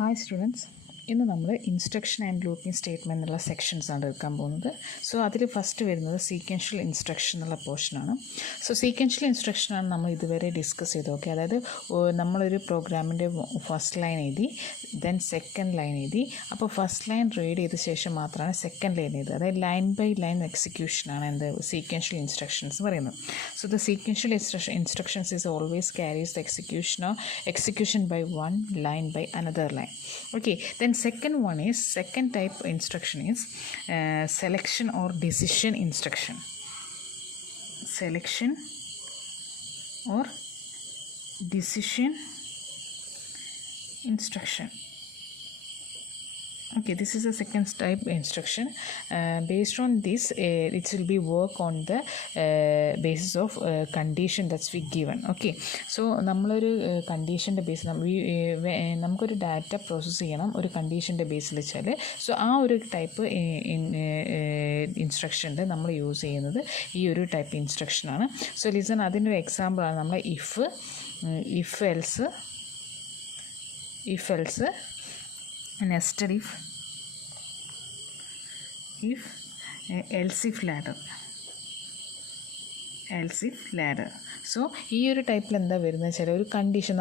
Hi students, ഇന്ന് നമ്മൾ instruction and looping statement എന്നുള്ള സെക്ഷൻസ് ആണ് എടുക്കാൻ പോകുന്നത്. സോ അതിൽ ഫസ്റ്റ് വരുന്നത് സീക്വൻഷ്യൽ ഇൻസ്ട്രക്ഷൻ എന്നുള്ള പോർഷനാണ്. സോ സീക്വൻഷ്യൽ ഇൻസ്ട്രക്ഷനാണ് നമ്മൾ ഇതുവരെ ഡിസ്കസ് ചെയ്തത്. ഓക്കെ, അതായത് നമ്മളൊരു പ്രോഗ്രാമിൻ്റെ ഫസ്റ്റ് ലൈൻ എഴുതി, ദെൻ സെക്കൻഡ് ലൈൻ എഴുതി. അപ്പോൾ ഫസ്റ്റ് ലൈൻ റീഡ് ചെയ്ത ശേഷം മാത്രമാണ് സെക്കൻഡ് ലൈൻ എഴുതുക. അതായത് ലൈൻ ബൈ ലൈൻ എക്സിക്യൂഷനാണ് എന്ത് സീക്വൻഷ്യൽ ഇൻസ്ട്രക്ഷൻസ് പറയുന്നത്. So the sequential instructions is always carries the execution by one line by another line. Okay, then second type instruction is selection or decision instruction. Selection or decision instruction. Okay, this is the second type instruction. Based on this, it will be work on the basis of condition that's we given. Okay, so നമ്മളൊരു കണ്ടീഷൻ്റെ base നമുക്കൊരു data process ചെയ്യണം ഒരു കണ്ടീഷൻ്റെ ബേസിൽ വെച്ചാൽ. So ആ ഒരു type ഇൻസ്ട്രക്ഷൻ്റെ നമ്മൾ use ചെയ്യുന്നത് ഈ ഒരു ടൈപ്പ് ഇൻസ്ട്രക്ഷനാണ്. സോ ലിസൺ, അതിൻ്റെ ഒരു എക്സാമ്പിളാണ് നമ്മൾ if else nested if else if ladder. So ഈ ഒരു ടൈപ്പിൽ എന്താ വരുന്നത് വെച്ചാൽ ഒരു കണ്ടീഷൻ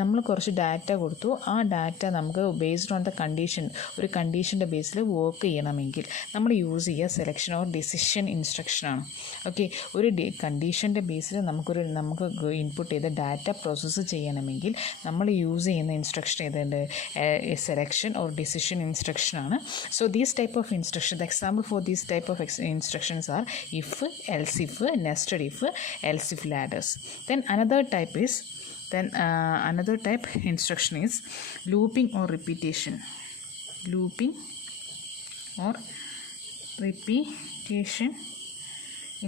നമ്മൾ കുറച്ച് ഡാറ്റ കൊടുത്തു. ആ ഡാറ്റ നമുക്ക് ബേസ്ഡ് ഓൺ ദ കണ്ടീഷൻ ഒരു കണ്ടീഷൻ്റെ ബേസിൽ വർക്ക് ചെയ്യണമെങ്കിൽ നമ്മൾ യൂസ് ചെയ്യുക സെലക്ഷൻ ഓർ ഡിസിഷൻ ഇൻസ്ട്രക്ഷനാണ്. ഓക്കെ, ഒരു കണ്ടീഷൻ്റെ ബേസിൽ നമുക്ക് ഇൻപുട്ട് ചെയ്ത ഡാറ്റ പ്രോസസ്സ് ചെയ്യണമെങ്കിൽ നമ്മൾ യൂസ് ചെയ്യുന്ന ഇൻസ്ട്രക്ഷൻ ഏതുണ്ട്? സെലക്ഷൻ ഓർ ഡിസിഷൻ ഇൻസ്ട്രക്ഷനാണ്. So these type of instruction, the example for these type of instructions are if, else if, nested if, else if ladders. Then another type instruction is looping or repetition. Looping or repetition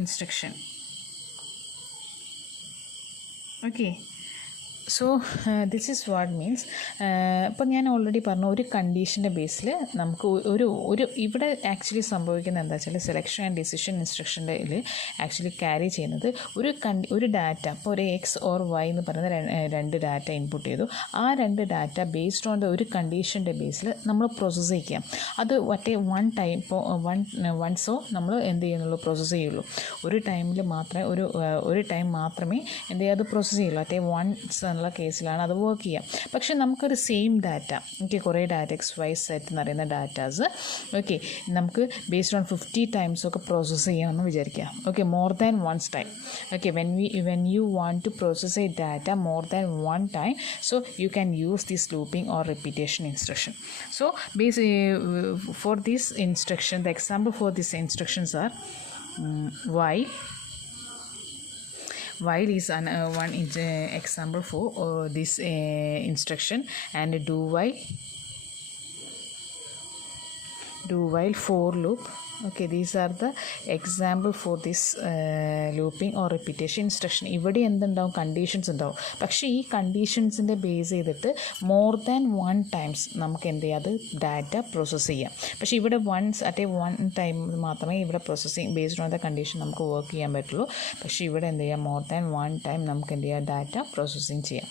instruction. Okay, so this is what means, ഇപ്പം ഞാൻ already പറഞ്ഞു ഒരു കണ്ടീഷൻ്റെ ബേസിൽ നമുക്ക് ഒരു ഇവിടെ actually സംഭവിക്കുന്നത് എന്താ വെച്ചാൽ സെലക്ഷൻ ആൻഡ് ഡിസിഷൻ ഇൻസ്ട്രക്ഷൻ്റെ ആക്ച്വലി ക്യാരി ചെയ്യുന്നത് ഒരു ഡാറ്റ, ഇപ്പോൾ ഒരു എക്സ് ഓർ വൈ എന്ന് പറയുന്ന രണ്ട് ഡാറ്റ ഇൻപുട്ട് ചെയ്തു. ആ രണ്ട് ഡാറ്റ ബേസ്ഡ് ഓൺ ദ ഒരു കണ്ടീഷൻ്റെ ബേസിൽ നമ്മൾ പ്രോസസ്സ് ചെയ്യാം. അത് വൺസോ നമ്മൾ എന്ത് ചെയ്യുന്നുള്ളൂ, പ്രോസസ്സ് ചെയ്യുള്ളൂ. ഒരു ടൈം മാത്രമേ എന്ത് ചെയ്യുക, അത് പ്രോസസ്സ് ചെയ്യുള്ളൂ. വൺസ് എന്നുള്ള കേസിലാണ് അത് വർക്ക് ചെയ്യാം. പക്ഷേ നമുക്കൊരു സെയിം ഡാറ്റ, ഓക്കെ, കുറേ ഡാറ്റ എക്സ് വൈ സെറ്റ് എന്ന് പറയുന്ന ഡാറ്റാസ്, ഓക്കെ, നമുക്ക് ബേസ്ഡ് ഓൺ 50 times ഒക്കെ പ്രോസസ്സ് ചെയ്യാമെന്ന് വിചാരിക്കുക. Okay, more than once time. Okay, when you want to process a data more than one time, so you can use this looping or repetition instruction. So for this instruction, the example for these instructions are while is one example for this instruction, and do while for loop. Okay, these are the example for this looping or repetition instruction. ഇവിടെ എന്തുണ്ടാവും, conditions ഉണ്ടാവും. പക്ഷേ ഈ കണ്ടീഷൻസിൻ്റെ base ചെയ്തിട്ട് more than one times നമുക്ക് എന്ത് ചെയ്യാം, അത് ഡാറ്റ പ്രോസസ്സ് ചെയ്യാം. പക്ഷേ ഇവിടെ വൺ ടൈം മാത്രമേ ഇവിടെ processing based on the condition നമുക്ക് വർക്ക് ചെയ്യാൻ പറ്റുള്ളൂ. പക്ഷേ ഇവിടെ എന്ത് ചെയ്യാം, മോർ ദാൻ വൺ ടൈം നമുക്ക് എന്ത് ചെയ്യാം, ഡാറ്റ പ്രോസസ്സിങ് ചെയ്യാം.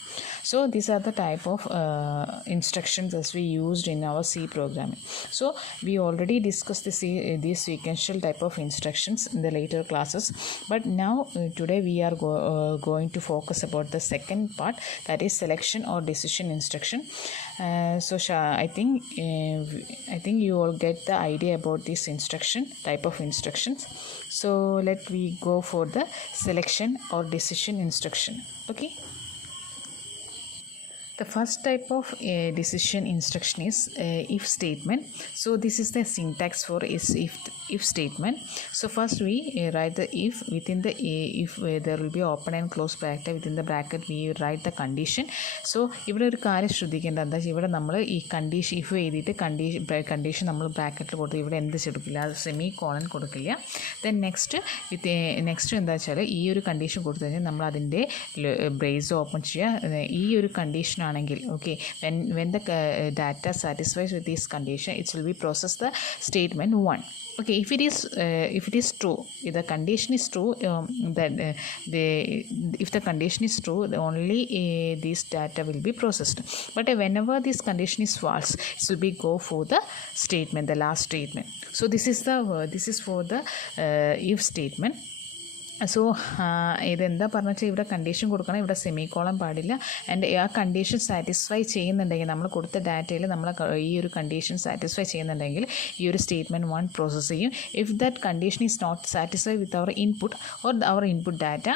So these are the type of instructions as we used in our C programming. So we already discussed these sequential type of instructions in the later classes, but now today we are going to focus about the second part, that is selection or decision instruction. So I think you all get the idea about this type of instructions. So let we go for the selection or decision instruction. Okay, the first type of decision instruction is if statement. So this is the syntax for if statement. So first we write the if. Within the if there will be open and close bracket. Within the bracket we write the condition. So ഇവിടെ ഒരു കാര്യം ശ്രദ്ധിക്കേണ്ടത് എന്താ വെച്ചാൽ ഇവിടെ നമ്മൾ ഈ condition if എഴുതിയിട്ട് കണ്ടീഷൻ നമ്മൾ ബ്രാക്കറ്റിൽ കൊടുത്ത് ഇവിടെ എന്ത് കൊടുക്കില്ല, സെമി കോളൻ കൊടുക്കില്ല. ദെൻ നെക്സ്റ്റ് എന്താ വെച്ചാൽ ഈ ഒരു കണ്ടീഷൻ കൊടുത്തു കഴിഞ്ഞാൽ നമ്മൾ അതിൻ്റെ ബ്രേസ് ഓപ്പൺ ചെയ്യുക. ഈ ഒരു കണ്ടീഷൻ ആണെങ്കിൽ okay when the data satisfies with this condition it will be process the statement 1. Okay, if it is true, if the condition is true, if the condition is true, only this data will be processed. But whenever this condition is false, it will be go for the statement, the last statement. So this is for the if statement. So ഇതെന്താ പറഞ്ഞാൽ ഇവിടെ condition കൊടുക്കണം, ഇവിടെ semicolon പാടില്ല. And ആ condition satisfy ചെയ്യുന്നുണ്ടെങ്കിൽ നമ്മൾ കൊടുത്ത ഡാറ്റയിൽ നമ്മൾ ഈ ഒരു കണ്ടീഷൻ സാറ്റിസ്ഫൈ ചെയ്യുന്നുണ്ടെങ്കിൽ ഈ ഒരു സ്റ്റേറ്റ്മെൻറ്റ് 1 പ്രോസസ്സ് ചെയ്യും. If that condition is not satisfy with our input or our input data,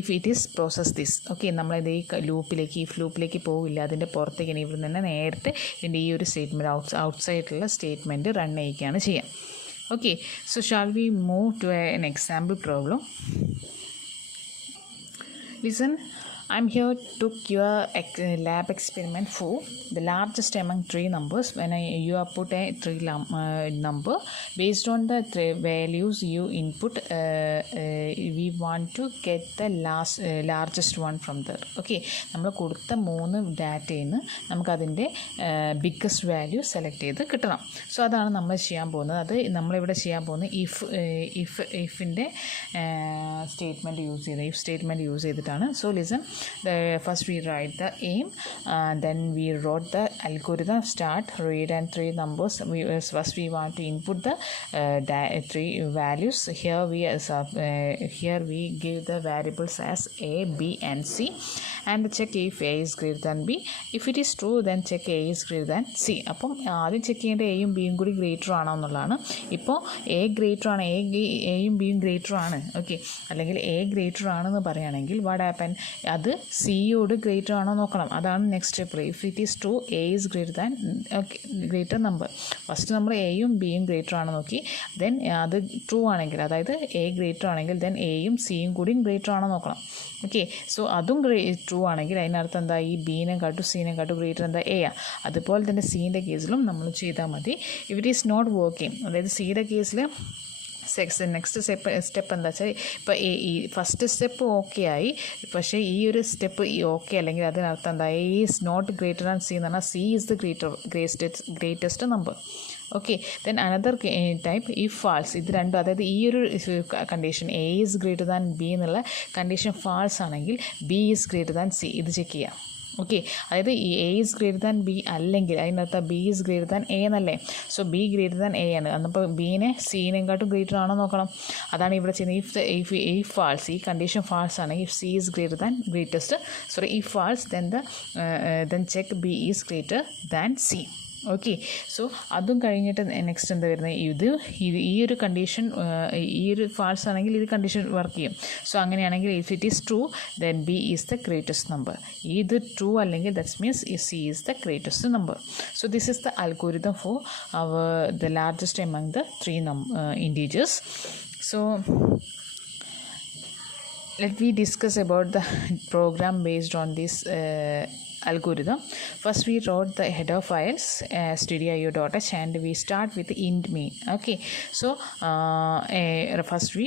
if it is process this. Okay, നമ്മളത് ഈ ലൂപ്പിലേക്ക് ലൂപ്പിലേക്ക് പോവില്ല, അതിൻ്റെ പുറത്തേക്ക് ഇവിടെ നിന്ന് നേരിട്ട് ഇതിൻ്റെ ഈ ഒരു സ്റ്റേറ്റ്മെൻറ്റ് ഔട്ട്സൈഡിലുള്ള സ്റ്റേറ്റ്മെൻറ്റ് റൺ ചെയ്യിക്കുകയാണ് ചെയ്യുക. Okay, so shall we move to an example problem? Listen, I'm here to your lab experiment 4. The largest among 3 numbers. When you have put a 3 number, based on the 3 values you input, we want to get the largest one from there. Okay, നമ്മൾ കൊടുത്ത 3 ഡാറ്റയിൽ നിന്ന് നമുക്കതിൻ്റെ biggest value select ചെയ്ത് കിട്ടണം. So അതാണ് നമ്മൾ ചെയ്യാൻ പോകുന്നത്. അത് നമ്മളിവിടെ ചെയ്യാൻ പോകുന്നത് ഇഫിൻ്റെ സ്റ്റേറ്റ്മെൻറ്റ് യൂസ് ചെയ്തിട്ടാണ്. So listen, first we write the aim, then we wrote the algorithm, start, read and 3 numbers. First we want to input the 3 values. Here we give the variables as a, b and c, and check if a is greater than b. If it is true, then check a is greater than c. അപ്പം ആദ്യം check ചെയ്യേണ്ട എയും ബിയും കൂടി greater ആണോ എന്നുള്ളതാണ്. ഇപ്പോൾ A greater ആണ്, എയും ബിയും ഗ്രേറ്റർ ആണ്, ഓക്കെ, അല്ലെങ്കിൽ എ ഗ്രേറ്റർ ആണെന്ന് പറയുകയാണെങ്കിൽ വാട്ട് ഹാപ്പൻ, അത് സിയോട് ഗ്രേറ്റർ ആണോ നോക്കണം. അതാണ് next step. If it is true, A is greater number. First നമ്മൾ എയും ബിയും ഗ്രേറ്റർ ആണോ നോക്കി, ദെൻ അത് ട്രൂ ആണെങ്കിൽ, അതായത് എ ഗ്രേറ്റർ ആണെങ്കിൽ ദെൻ എയും സിയും കൂടിയും ഗ്രേറ്റർ ആണോ നോക്കണം. ഓക്കെ, സോ അതും ട്രൂ ആണെങ്കിൽ അതിനർത്ഥം എന്താ, ഈ ബീനെ കാട്ടും സീനെ കാട്ടും ഗ്രേറ്റർ എന്താ എ ആ. അതുപോലെ തന്നെ സീൻ്റെ കേസിലും നമ്മൾ ചെയ്താൽ മതി. If it is not working, അതായത് സിയുടെ കേസിൽ നെക്സ്റ്റ് സ്റ്റെപ്പ് എന്താ വെച്ചാൽ, ഇപ്പോൾ ഈ ഫസ്റ്റ് സ്റ്റെപ്പ് ഓക്കെ ആയി, പക്ഷേ ഈ ഒരു സ്റ്റെപ്പ് ഓക്കെ അല്ലെങ്കിൽ അതിനർത്ഥം എന്താ, A is not greater than C എന്ന് പറഞ്ഞാൽ C is the greatest number. Okay, then another type if false. ഇത് രണ്ടും, അതായത് ഈ ഒരു condition A is greater than B എന്നുള്ള കണ്ടീഷൻ ഫാൾസ് ആണെങ്കിൽ B is greater than C, ഇത് ചെക്ക് ചെയ്യാം. ഓക്കെ, അതായത് ഈ A is greater than B അല്ലെങ്കിൽ അതിനകത്ത് B is greater than A എന്നല്ലേ. So B greater than A ആണ്, എന്നപ്പോൾ ബീനെ സീനെക്കാട്ടും ഗ്രേറ്റർ ആണോ നോക്കണം. അതാണ് ഇവിടെ ചെയ്യുന്നത്. ഇഫ് ഫാൾസ്, ഈ കണ്ടീഷൻ ഫാൾസ് ആണ്, if C is greater than if false then check B is greater than C. Okay, so അതും കഴിഞ്ഞിട്ട് നെക്സ്റ്റ് എന്താ വരുന്നത്, ഈ ഒരു കണ്ടീഷൻ, ഈ ഒരു ഫാൾസ് ആണെങ്കിൽ ഇത് കണ്ടീഷൻ വർക്ക് ചെയ്യും. സോ അങ്ങനെയാണെങ്കിൽ if it is true, then B is the greatest number. ഇത് ട്രൂ അല്ലെങ്കിൽ that means C is the greatest number. So this is the algorithm four the largest among the 3 integers. So let me discuss about the program based on this algorithm. First we wrote the header files stdio.h and we start with int main. Okay, so first we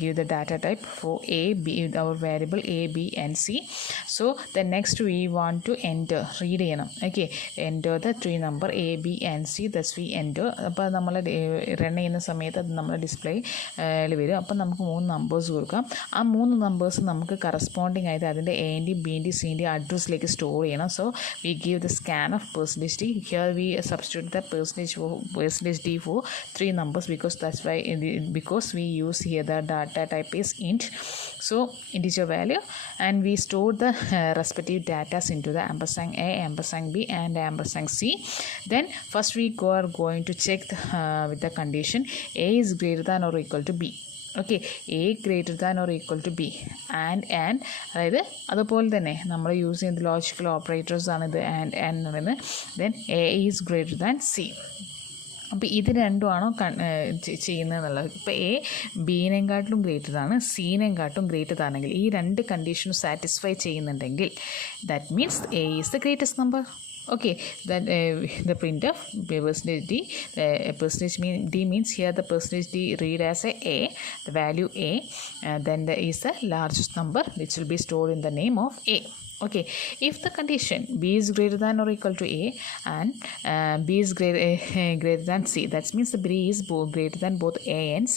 give the data type for a, b, our variable a, b and c. So the next we want to read ചെയ്യണം. Okay, enter the 3 number a, b and c. Thus we enter. അപ്പോൾ നമ്മൾ run ചെയ്യുന്ന സമയത്ത് അത് നമ്മൾ ഡിസ്പ്ലേയിൽ വരും. അപ്പം നമുക്ക് 3 നമ്പേഴ്സ് കൊടുക്കാം. ആ 3 നമ്പേഴ്സ് നമുക്ക് കറസ്പോണ്ടിങ് ആയിട്ട് അതിൻ്റെ എൻ്റെയും ബിൻ്റെയും സീൻ്റെയും അഡ്രസ്സിലേക്ക് സ്റ്റോർ ചെയ്യണം. So we give the scan of percentage d. Here we substitute the percentage d for 3 numbers because we use here the data type is int, so integer value, and we store the respective data into the ampersand a, ampersand b and ampersand c. Then first we are going to check with the condition a is greater than or equal to b. Okay, A greater than or equal to B and അതായത് അതുപോലെ തന്നെ നമ്മൾ use ചെയ്യുന്ന logical operators ആണ് ഇത് and എന്ന് പറയുന്നത്. Then A is greater than C. അപ്പോൾ ഇത് രണ്ടുമാണോ ചെയ്യുന്നത് എന്നുള്ളത്. ഇപ്പോൾ എ ബീനെക്കാട്ടിലും ഗ്രേറ്ററാണ്, സീനെക്കാട്ടും ഗ്രേറ്ററാണെങ്കിൽ ഈ 2 കണ്ടീഷനും സാറ്റിസ്ഫൈ ചെയ്യുന്നുണ്ടെങ്കിൽ that means A is the greatest number. Okay, then the printf percentage d, percentage d means here the percentage d read as a, the value a, then there is the largest number which will be stored in the name of a. Okay, if the condition b is greater than or equal to a and b is greater than c, that means the b is greater than both a and c.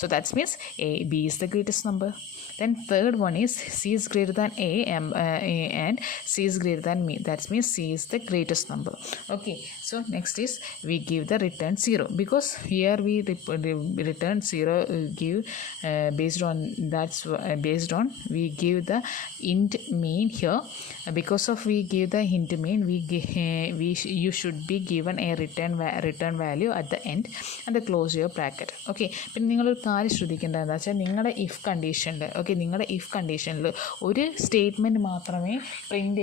So that means b is the greatest number. Then third one is c is greater than a and c is greater than me. That means c is the greatest number. Okay, so next is we give the return 0, because here we return 0 give based on based on we give the int mean here. Because of we give the int mean, you should be given a return value at the end and close your bracket. Okay, പിന്നെ നിങ്ങളൊരു കാര്യം ശ്രദ്ധിക്കേണ്ടത് എന്താ വെച്ചാൽ, നിങ്ങളുടെ if കണ്ടീഷനിൽ നിങ്ങളുടെ if കണ്ടീഷനിൽ ഒരു സ്റ്റേറ്റ്മെൻറ്റ് മാത്രമേ പ്രിൻ്റ്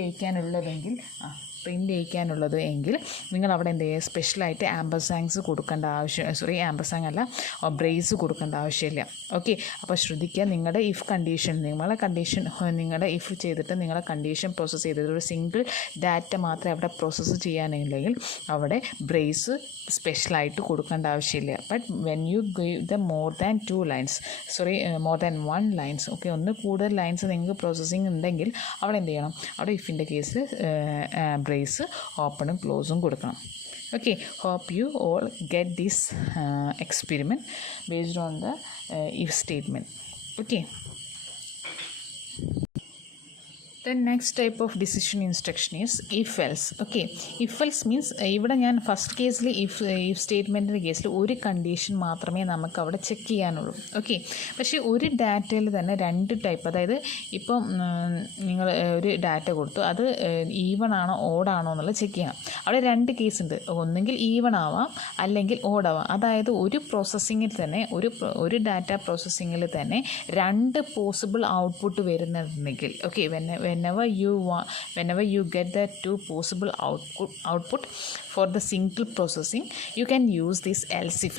ചെയ്യിക്കാനുള്ളത് എങ്കിൽ നിങ്ങൾ അവിടെ എന്ത് ചെയ്യുക, സ്പെഷ്യലായിട്ട് ആംബർസാങ്സ് കൊടുക്കേണ്ട ആവശ്യം, ആംബർസാങ് അല്ല, ബ്രേസ് കൊടുക്കേണ്ട ആവശ്യമില്ല. ഓക്കെ, അപ്പോൾ ശ്രദ്ധിക്കുക, നിങ്ങളുടെ ഇഫ് കണ്ടീഷൻ നിങ്ങളുടെ ഇഫ് ചെയ്തിട്ട് നിങ്ങളുടെ കണ്ടീഷൻ പ്രോസസ്സ് ചെയ്തിട്ട് ഒരു സിംഗിൾ ഡാറ്റ മാത്രമേ അവിടെ പ്രോസസ്സ് ചെയ്യാനുണ്ടെങ്കിൽ അവിടെ ബ്രേസ് സ്പെഷ്യലായിട്ട് കൊടുക്കേണ്ട ആവശ്യമില്ല. But when you give the more than 1 lines, okay, ഒന്ന് കൂടുതൽ ലൈൻസ് നിങ്ങൾക്ക് പ്രോസസ്സിങ് ഉണ്ടെങ്കിൽ അവിടെ എന്ത് ചെയ്യണം, അവിടെ ഇഫിൻ്റെ കേസിൽ ബ്രേസ് ഓപ്പണും ക്ലോസും കൊടുക്കണം. Okay, hope you all get this experiment based on the if statement. Okay. The next type of decision instruction is if else. Okay, if else means ഇവിടെ ഞാൻ ഫസ്റ്റ് കേസിൽ ഇഫ് സ്റ്റേറ്റ്മെൻറ്റിൻ്റെ കേസിൽ ഒരു കണ്ടീഷൻ മാത്രമേ നമുക്ക് അവിടെ ചെക്ക് ചെയ്യാനുള്ളൂ. ഓക്കെ, പക്ഷേ ഒരു ഡാറ്റയിൽ തന്നെ 2 ടൈപ്പ്, അതായത് ഇപ്പം നിങ്ങൾ ഒരു ഡാറ്റ കൊടുത്തു, അത് ഈവൺ ആണോ ഓഡാണോ എന്നുള്ളത് ചെക്ക് ചെയ്യണം. അവിടെ 2 കേസ് ഉണ്ട്, ഒന്നെങ്കിൽ ഈവൺ ആവാം അല്ലെങ്കിൽ ഓഡാവാം. അതായത് ഒരു പ്രോസസ്സിങ്ങിൽ തന്നെ ഒരു ഡാറ്റ പ്രോസസ്സിങ്ങിൽ തന്നെ 2 പോസിബിൾ ഔട്ട്പുട്ട് വരുന്നുണ്ടെങ്കിൽ, okay, whenever you get the 2 possible output for the single processing, you can use this else if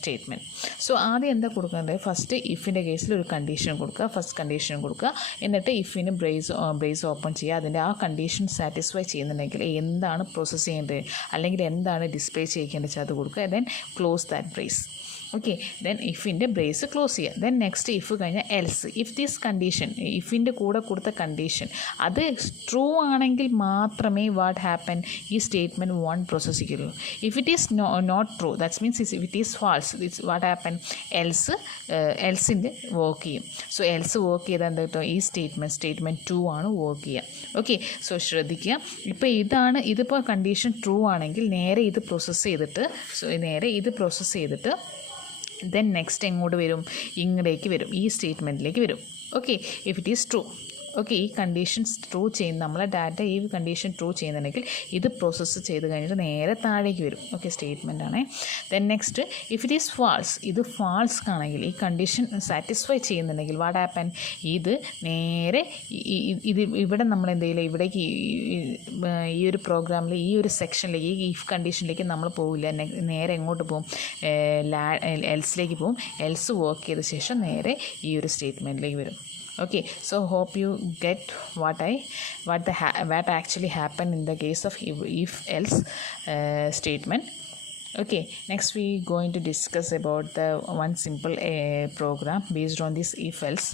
statement. So ആദ്യം എന്താ കൊടുക്കേണ്ടത്, ഫസ്റ്റ് ഇഫിൻ്റെ കേസിൽ ഒരു കണ്ടീഷൻ കൊടുക്കുക, ഫസ്റ്റ് കണ്ടീഷൻ കൊടുക്കുക, എന്നിട്ട് ഇഫിന് ബ്രേസ് ഓപ്പൺ ചെയ്യുക. അതിൻ്റെ ആ കണ്ടീഷൻ സാറ്റിസ്ഫൈ ചെയ്യുന്നുണ്ടെങ്കിൽ എന്താണ് പ്രോസസ്സ് ചെയ്യേണ്ടത് അല്ലെങ്കിൽ എന്താണ് ഡിസ്പ്ലേ ചെയ്യിക്കേണ്ടത് വെച്ചാൽ അത് കൊടുക്കുക. Then close that brace. Okay, then ഇഫിൻ്റെ ബ്രേസ് ക്ലോസ് ചെയ്യുക. ദെൻ നെക്സ്റ്റ് ഇഫ് കഴിഞ്ഞാൽ എൽസ്. ഇഫ് ദിസ് കണ്ടീഷൻ, ഇഫിൻ്റെ കൂടെ കൊടുത്ത കണ്ടീഷൻ അത് ട്രൂ ആണെങ്കിൽ മാത്രമേ വാട്ട് ഹാപ്പൻ, ഈ സ്റ്റേറ്റ്മെൻറ്റ് 1 പ്രോസസ് ചെയ്യുള്ളൂ. If it is not true, that's means if it is false, what happen, എൽസിൻ്റെ വർക്ക് ചെയ്യും. സോ എൽസ് വർക്ക് ചെയ്താൽ എന്താ കിട്ടും, ഈ സ്റ്റേറ്റ്മെൻറ്റ് 2 ആണ് വർക്ക് ചെയ്യുക. ഓക്കെ, സോ ശ്രദ്ധിക്കുക, ഇപ്പോൾ ഇതിപ്പോൾ കണ്ടീഷൻ ട്രൂ ആണെങ്കിൽ നേരെ ഇത് പ്രോസസ്സ് ചെയ്തിട്ട് ദെൻ നെക്സ്റ്റ് എങ്ങോട്ട് വരും, ഇങ്ങോട്ടേക്ക് വരും, ഈ സ്റ്റേറ്റ്മെൻറ്റിലേക്ക് വരും. Okay, if it is true. Okay, ഈ കണ്ടീഷൻസ് ട്രൂ ചെയ്യുന്ന നമ്മളെ ഡാറ്റ ഈ കണ്ടീഷൻ ട്രൂ ചെയ്യുന്നുണ്ടെങ്കിൽ ഇത് പ്രോസസ്സ് ചെയ്ത് കഴിഞ്ഞിട്ട് നേരെ താഴേക്ക് വരും. ഓക്കെ, സ്റ്റേറ്റ്മെൻ്റ് ആണ്. Then next if it is false, ഇത് ഫാൾസ് ആണെങ്കിൽ, ഈ കണ്ടീഷൻ സാറ്റിസ്ഫൈ ചെയ്യുന്നുണ്ടെങ്കിൽ വാട്ട് ഹാപ്പൻ, ഇത് നേരെ ഇവിടെ നമ്മൾ എന്തെങ്കിലും ഇവിടേക്ക് ഈ ഒരു പ്രോഗ്രാമിൽ ഈ ഒരു സെക്ഷനിലേക്ക്, ഈ ഇഫ് കണ്ടീഷനിലേക്ക് നമ്മൾ പോവില്ല, നേരെ എങ്ങോട്ട് പോകും, എൽസിലേക്ക് പോകും. എൽസ് വർക്ക് ചെയ്ത ശേഷം നേരെ ഈ ഒരു സ്റ്റേറ്റ്മെൻറ്റിലേക്ക് വരും. Okay, so hope you get what actually happened in the case of if else statement. Okay, next we going to discuss about the one simple program based on this if else.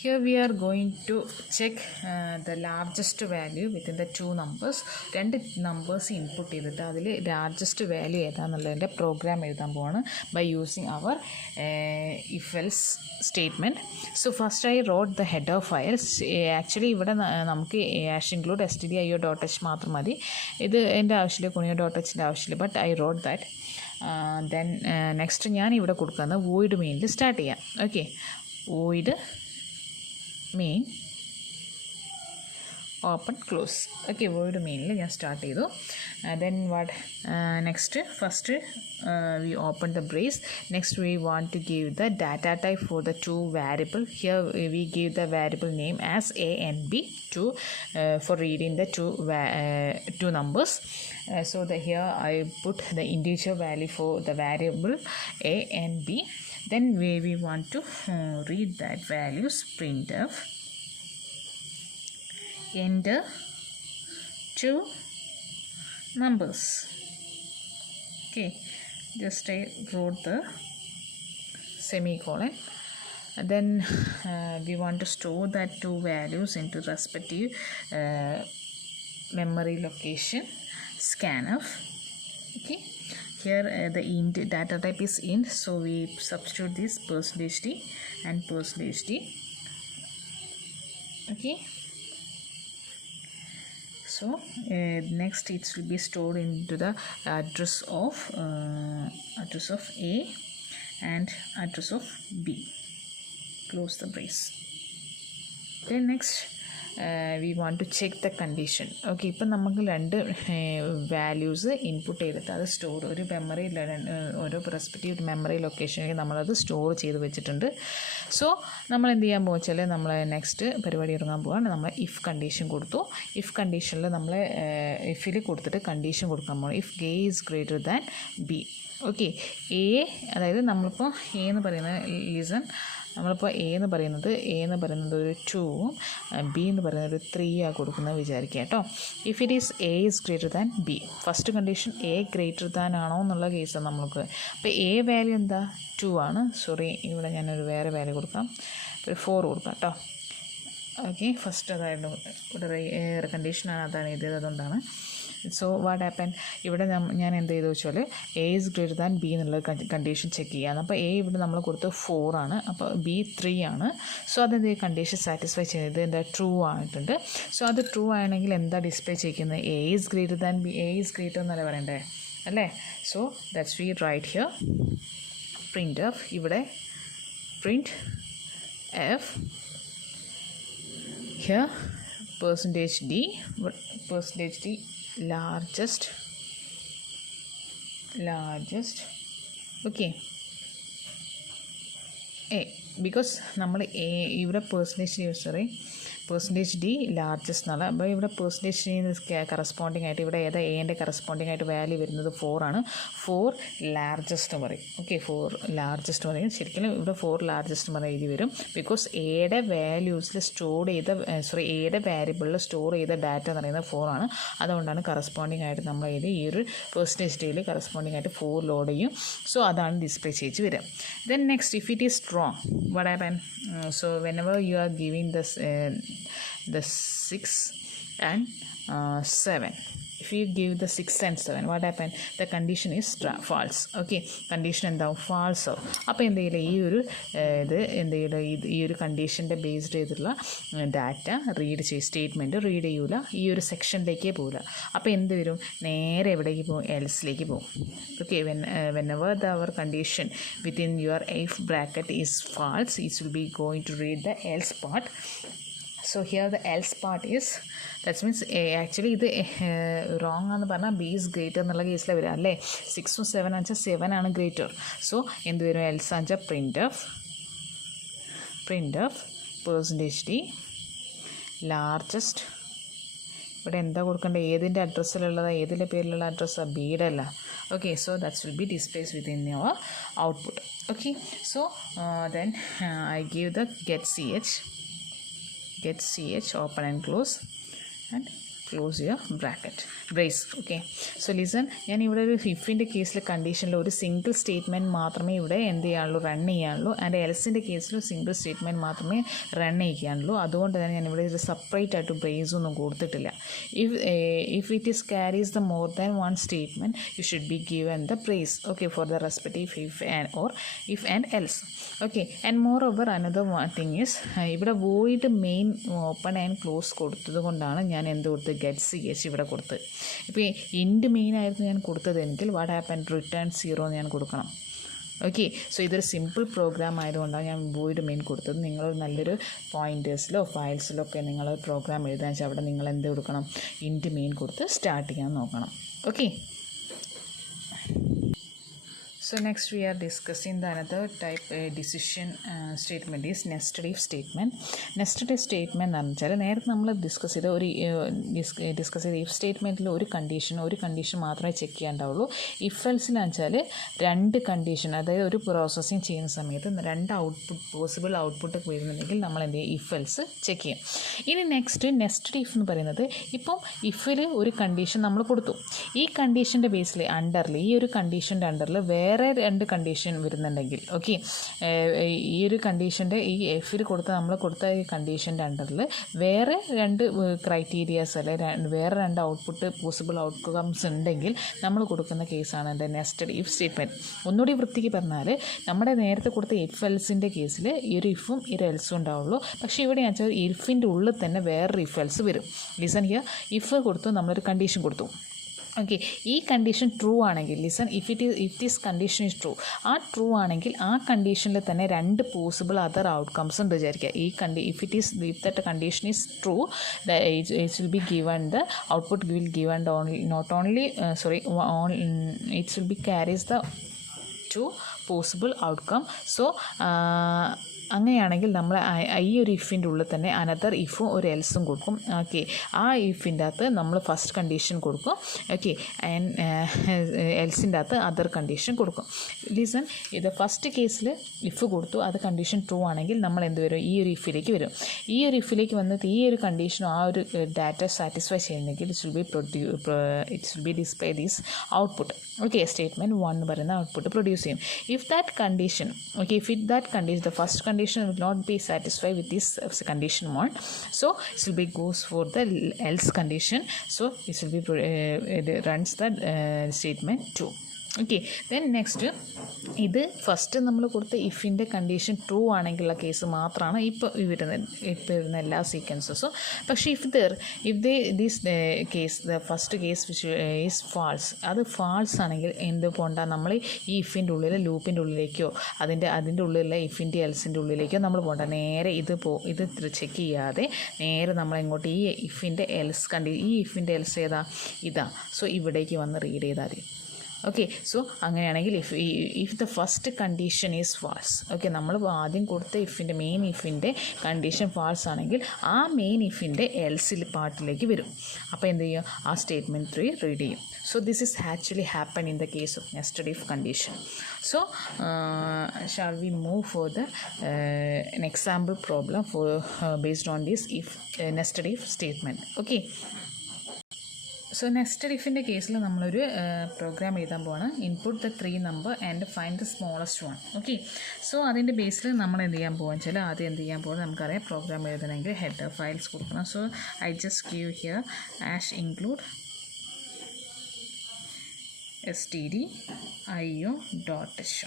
Here we are going to check the largest value within the 2 numbers. 2 numbers input ചെയ്തിട്ട് അതിൽ largest value ഏതാണെന്നുള്ളതിൻ്റെ programme എഴുതാൻ പോവാണ് by using our if else statement. So first I wrote the header files. Actually ഇവിടെ നമുക്ക് include stdio.h മാത്രം മതി. ഇത് എൻ്റെ ആവശ്യമില്ല, kunio.hൻ്റെ ആവശ്യമില്ല, but I wrote that. Then next ഞാൻ ഇവിടെ കൊടുക്കുന്നത് void മെയിനിൽ സ്റ്റാർട്ട് ചെയ്യാം. Okay, void main open close. Okay, void മെയിനിൽ ഞാൻ സ്റ്റാർട്ട് ചെയ്തു. Then what next, first we open the brace. Next we want to give the data type for the 2 variable. Here we give the variable name as a and b for reading the 2 numbers. So here I put the integer value for the variable a and b. Then we want to read that values, printf enter 2 numbers. Okay, just I wrote the semicolon. then we want to store that two values into respective memory location scanf. Okay, here the int data type is int, so we substitute this %d and %d. Okay, so next it will be stored into the address of A and address of B. Close the brace. Then next we want to check the condition. Okay, ഇപ്പം നമുക്ക് രണ്ട് values input ചെയ്തിട്ട് അത് store ഒരു memory ഓരോ respective memory ലൊക്കേഷനിൽ നമ്മളത് store ചെയ്ത് വെച്ചിട്ടുണ്ട്. സോ നമ്മൾ എന്ത് ചെയ്യാൻ പോകുക, നമ്മൾ നെക്സ്റ്റ് പരിപാടി ഇറങ്ങാൻ പോകാണ്. നമ്മൾ ഇഫ് കണ്ടീഷൻ കൊടുത്തു. ഇഫ് കണ്ടീഷനിൽ നമ്മൾ ഇഫിൽ കൊടുത്തിട്ട് കണ്ടീഷൻ കൊടുക്കാൻ പോകണം. If A is greater than B. Okay, A അതായത് നമ്മളിപ്പോൾ എ എന്ന് പറയുന്നത് ലിസൺ, നമ്മളിപ്പോൾ എ എന്ന് പറയുന്നത് ഒരു 2ഉം ബി എന്ന് പറയുന്നത് ഒരു 3 കൊടുക്കുന്നത് വിചാരിക്കുക കേട്ടോ. If it is A is greater than B, first condition A greater than ആണോ എന്നുള്ള കേസാണ് നമ്മൾക്ക്. അപ്പോൾ എ വാല്യൂ എന്താ 2 ആണ്. സോറി, ഇവിടെ ഞാനൊരു വേറെ വാല്യൂ കൊടുക്കാം, ഒരു 4 കൊടുക്കാം കേട്ടോ. ഓക്കെ, ഫസ്റ്റ് അതായിരുന്നു ഇവിടെ കണ്ടീഷനാണ്, അതാണ് ഇത്, അതുകൊണ്ടാണ്. സോ വാട്ട് ഹാപ്പൻ, ഇവിടെ ഞാൻ എന്ത് ചെയ്തു വെച്ചാൽ A is greater than B എന്നുള്ള കണ്ടീഷൻ ചെക്ക് ചെയ്യുകയാണ്. അപ്പോൾ എ ഇവിടെ നമ്മൾ കൊടുത്ത് 4 ആണ്, അപ്പോൾ ബി 3 ആണ്. സോ അതെന്ത് കണ്ടീഷൻ സാറ്റിസ്ഫൈ ചെയ്ത് എന്താ ട്രൂ ആയിട്ടുണ്ട്. സോ അത് ട്രൂ ആണെങ്കിൽ എന്താ ഡിസ്പ്ലേ ചെയ്യുന്നത്, A is greater than B, A is greater എന്നല്ലേ പറയണ്ടേ അല്ലേ. So that's we write here print F, ഇവിടെ print F here %d largest. Okay, a, because നമ്മൾ എ ഇവിടെ % d ലാർജസ്റ്റ് എന്നുള്ള, അപ്പോൾ ഇവിടെ % കറസ്പോണ്ടിങ് ആയിട്ട് ഇവിടെ ഏതാ എൻ്റെ കറസ്പോണ്ടിങ് ആയിട്ട് വാല്യൂ വരുന്നത് 4 ആണ്. 4 ലാർജസ്റ്റ് പറയും. ഓക്കെ, 4 ലാർജസ്റ്റ് പറയും. ശരിക്കും ഇവിടെ 4 ലാർജസ്റ്റ് പറയും എഴുതി വരും. ബിക്കോസ് എയുടെ വാല്യൂസിൽ എയുടെ വേരിയബിളിൽ സ്റ്റോർ ചെയ്ത ഡാറ്റ എന്ന് പറയുന്നത് 4 ആണ്. അതുകൊണ്ടാണ് കറസ്പോണ്ടിങ് ആയിട്ട് നമ്മൾ ഈ ഒരു %d കറസ്പോണ്ടിങ് ആയിട്ട് 4 ലോഡ് ചെയ്യും. സോ അതാണ് ഡിസ്പ്ലേ ചെയ്ത് വരിക. Then next, if it is strong, what happen, so whenever you are giving the 6 and 7, if you give the 6 and 7, what happen, the condition is false. Okay, condition എന്താവും, false ആവും. അപ്പോൾ എന്ത് ചെയ്യില്ല, ഈ ഒരു കണ്ടീഷൻ്റെ ബേസ്ഡ് ചെയ്തിട്ടുള്ള ഡാറ്റ സ്റ്റേറ്റ്മെൻറ്റ് റീഡ് ചെയ്യൂല, ഈ ഒരു സെക്ഷനിലേക്കേ പോകില്ല. അപ്പോൾ എന്ത് വരും, നേരെ എവിടേക്ക് പോകും, എൽസിലേക്ക് പോകും. Okay, whenever our condition within your if bracket is false, it will be going to read the else part. So here the else part is, that means actually ഇത് റോങ് ആണെന്ന് പറഞ്ഞാൽ ബി ഈസ് ഗ്രേറ്റർ എന്നുള്ള കേസിലാണ് വരിക അല്ലേ. 6ഉം 7 ആണെച്ചാൽ 7 ആണ് greater. So എന്ത് വരും, എൽസ് ആണെച്ചാൽ പ്രിൻ്റ് ഓഫ് %d ലാർജസ്റ്റ്. ഇവിടെ എന്താ കൊടുക്കേണ്ടത്, ഏതിൻ്റെ അഡ്രസ്സിലുള്ളത്, ഏതിൻ്റെ പേരിലുള്ള അഡ്രസ്സാണ്, ബിയുടെ അല്ല. Okay, so that will be displayed within your output. Okay, so then I give the get ch, open and close, and close your brace. Okay, so listen, ഞാൻ ഇവിടെ ഒരു ഇഫിൻ്റെ കേസിൽ കണ്ടീഷനിൽ ഒരു സിംഗിൾ സ്റ്റേറ്റ്മെൻറ്റ് മാത്രമേ ഇവിടെ എന്ത് ചെയ്യാനുള്ളൂ, റൺ ചെയ്യാനുള്ളൂ. ആൻഡ് എൽസിൻ്റെ കേസിൽ സിംഗിൾ സ്റ്റേറ്റ്മെൻറ്റ് മാത്രമേ റൺ ചെയ്യിക്കാനുള്ളൂ. അതുകൊണ്ട് തന്നെ ഞാനിവിടെ ഒരു സെപ്പറേറ്റ് ആയിട്ട് ബ്രേസ് ഒന്നും കൊടുത്തിട്ടില്ല. If it is carries the more than one statement, you should be given the brace. Okay, for the respective if and else. Okay, and moreover another thing is, ഇവിടെ void main open and close കൊടുത്തത് കൊണ്ടാണ് ഞാൻ എന്ത് കൊടുത്തത്, get ch ഇവിടെ കൊടുത്തത്. ഇപ്പോൾ ഇൻഡ് മെയിൻ ആയിരുന്നു ഞാൻ കൊടുത്തതെങ്കിൽ വാട്ട് ഹാപ്പൻ, റിട്ടേൺ 0 എന്ന് ഞാൻ കൊടുക്കണം. ഓക്കെ, സോ ഇതൊരു സിമ്പിൾ പ്രോഗ്രാം ആയതുകൊണ്ടാണ് ഞാൻ വോയിഡ് മെയിൻ കൊടുത്തത്. നിങ്ങൾ നല്ലൊരു പോയിൻറ്റേഴ്സിലോ ഫയൽസിലോ ഒക്കെ നിങ്ങൾ പ്രോഗ്രാം എഴുതാൻ വെച്ചാൽ അവിടെ നിങ്ങൾ എന്ത് കൊടുക്കണം, ഇൻഡ് മെയിൻ കൊടുത്ത് സ്റ്റാർട്ട് ചെയ്യാൻ നോക്കണം. Okay, so next we are discussing the another type decision statement is nested if statement. Nested if statement എന്ന് വെച്ചാൽ നേരത്തെ നമ്മൾ ഡിസ്കസ് ചെയ്ത ഇഫ് സ്റ്റേറ്റ്മെൻറ്റിൽ ഒരു കണ്ടീഷൻ മാത്രമേ ചെക്ക് ചെയ്യാണ്ടാവുള്ളൂ. ഇഫ് എൽസിലാണെന്ന് വെച്ചാൽ 2 കണ്ടീഷൻ, അതായത് ഒരു പ്രോസസ്സിങ് ചെയ്യുന്ന സമയത്ത് 2 പോസിബിൾ ഔട്ട്പുട്ട് വരുന്നുണ്ടെങ്കിൽ നമ്മൾ എന്ത് ചെയ്യും, ഇഫ് എൽസ് ചെക്ക് ചെയ്യും. ഇനി നെക്സ്റ്റ് ഇഫ് എന്ന് പറയുന്നത്, ഇപ്പം ഇഫിൽ ഒരു കണ്ടീഷൻ നമ്മൾ കൊടുത്തു. ഈ കണ്ടീഷൻ്റെ ബേസിൽ ഈ ഒരു കണ്ടീഷൻ്റെ അണ്ടറിൽ വേറെ വേറെ 2 കണ്ടീഷൻ വരുന്നുണ്ടെങ്കിൽ ഓക്കെ ഈ ഒരു കണ്ടീഷൻ്റെ ഈ എഫിൽ നമ്മൾ കൊടുത്ത ഈ കണ്ടീഷൻ്റെ അണ്ടറിൽ വേറെ 2 ക്രൈറ്റീരിയാസ് അല്ലെ വേറെ 2 ഔട്ട്പുട്ട് പോസിബിൾ ഔട്ട്കംസ് ഉണ്ടെങ്കിൽ നമ്മൾ കൊടുക്കുന്ന കേസാണ് എൻ്റെ നെസ്റ്റഡ് ഇഫ് സ്റ്റേറ്റ്മെൻറ്റ്. ഒന്നുകൂടി വൃത്തിക്ക് പറഞ്ഞാൽ നമ്മുടെ നേരത്തെ കൊടുത്ത ഇഫ് എൽസിൻ്റെ കേസിൽ ഈ ഒരു ഇഫും ഈ ഒരു എൽസും ഉണ്ടാവുള്ളൂ. പക്ഷേ ഇവിടെ ഞാൻ വെച്ചാൽ ഇഫിൻ്റെ ഉള്ളിൽ തന്നെ വേറൊരു ഇഫ് എൽസ് വരും. ലിസൺ ഹിയർ, ഇഫ് കൊടുത്തു നമ്മളൊരു കണ്ടീഷൻ കൊടുത്തു. ഓക്കെ, ഈ കണ്ടീഷൻ ട്രൂ ആണെങ്കിൽ listen, if this condition is true, ആ ട്രൂ ആണെങ്കിൽ ആ കണ്ടീഷനിൽ തന്നെ 2 പോസിബിൾ അതർ ഔട്ട്കംസ് ഉണ്ട് വിചാരിക്കുക. If that condition is true, it will be given the output will given the only not only it's will be carries the 2 possible outcome. So അങ്ങനെയാണെങ്കിൽ നമ്മൾ ഈ ഒരു ഇഫിൻ്റെ ഉള്ളിൽ തന്നെ അനദർ ഇഫും ഒരു എൽസും കൊടുക്കും. ഓക്കെ, ആ ഇഫിൻ്റെ അകത്ത് നമ്മൾ ഫസ്റ്റ് കണ്ടീഷൻ കൊടുക്കും. ഓക്കെ, ആൻഡ് എൽസിൻ്റെ അകത്ത് അതർ കണ്ടീഷൻ കൊടുക്കും. ലിസൺ, ഇത് ഫസ്റ്റ് കേസിൽ ഇഫ് കൊടുത്തു, അത് കണ്ടീഷൻ ട്രൂ ആണെങ്കിൽ നമ്മൾ എന്ത് വരും, ഈ ഒരു ഇഫിലേക്ക് വരും. ഈ ഒരു ഇഫിലേക്ക് വന്നിട്ട് ഈ ഒരു കണ്ടീഷനും ആ ഒരു ഡാറ്റ സാറ്റിസ്ഫൈ ചെയ്യുന്നെങ്കിൽ it's will B display these output. Okay, statement 1 പറയുന്ന ഔട്ട്പുട്ട് പ്രൊഡ്യൂസ് ചെയ്യും. If that condition the first condition will not be satisfied with this condition 1, so it will be goes for the else condition, so it will be it runs the statement 2. Okay, then next ഇത് first നമ്മൾ കൊടുത്ത ഇഫിൻ്റെ condition true ആണെങ്കിലുള്ള case മാത്രമാണ് ഇപ്പോൾ വരുന്ന എല്ലാ സീക്വൻസസും. പക്ഷേ if this case the first case which is false, അത് ഫാൾസ് ആണെങ്കിൽ എന്ത് പോണ്ട, നമ്മൾ ഈ ഇഫിൻ്റെ ഉള്ളിൽ ലൂപ്പിൻ്റെ ഉള്ളിലേക്കോ അതിൻ്റെ ഉള്ളിലുള്ള ഇഫിൻ്റെ എൽസിൻ്റെ ഉള്ളിലേക്കോ നമ്മൾ പോകണ്ട. നേരെ ഇത് ചെക്ക് ചെയ്യാതെ നേരെ നമ്മൾ ഇങ്ങോട്ട് ഈ ഇഫിൻ്റെ എൽസ് ഇതാ സോ ഇവിടേക്ക് വന്ന് റീഡ് ചെയ്താൽ മതി. ഓക്കെ, സോ അങ്ങനെയാണെങ്കിൽ if the first condition is false, okay, നമ്മൾ ആദ്യം കൊടുത്ത മെയിൻ ഇഫിൻ്റെ കണ്ടീഷൻ ഫാൾസ് ആണെങ്കിൽ ആ മെയിൻ ഇഫിൻ്റെ എൽസിൽ പാർട്ടിലേക്ക് വരും. അപ്പോൾ എന്ത് ചെയ്യും, ആ സ്റ്റേറ്റ്മെൻറ്റ് 3 റീഡ് ചെയ്യും. So this is actually happened in the case of nested if condition. So shall we move for the an example problem for based on this if nested if statement. Okay, so nested ഇഫിൻ്റെ കേസിൽ നമ്മളൊരു program എഴുതാൻ പോവാണ്. Input the 3 number and find the smallest 1. Okay, so അതിൻ്റെ ബേസിൽ നമ്മൾ എന്ത് ചെയ്യാൻ പോകുക വെച്ചാൽ ആദ്യം എന്ത് ചെയ്യാൻ പോകുന്നത് നമുക്കറിയാം. പ്രോഗ്രാം എഴുതണമെങ്കിൽ ഹെഡർ ഫയൽസ് കൊടുക്കണം. So I just give here include stdio.h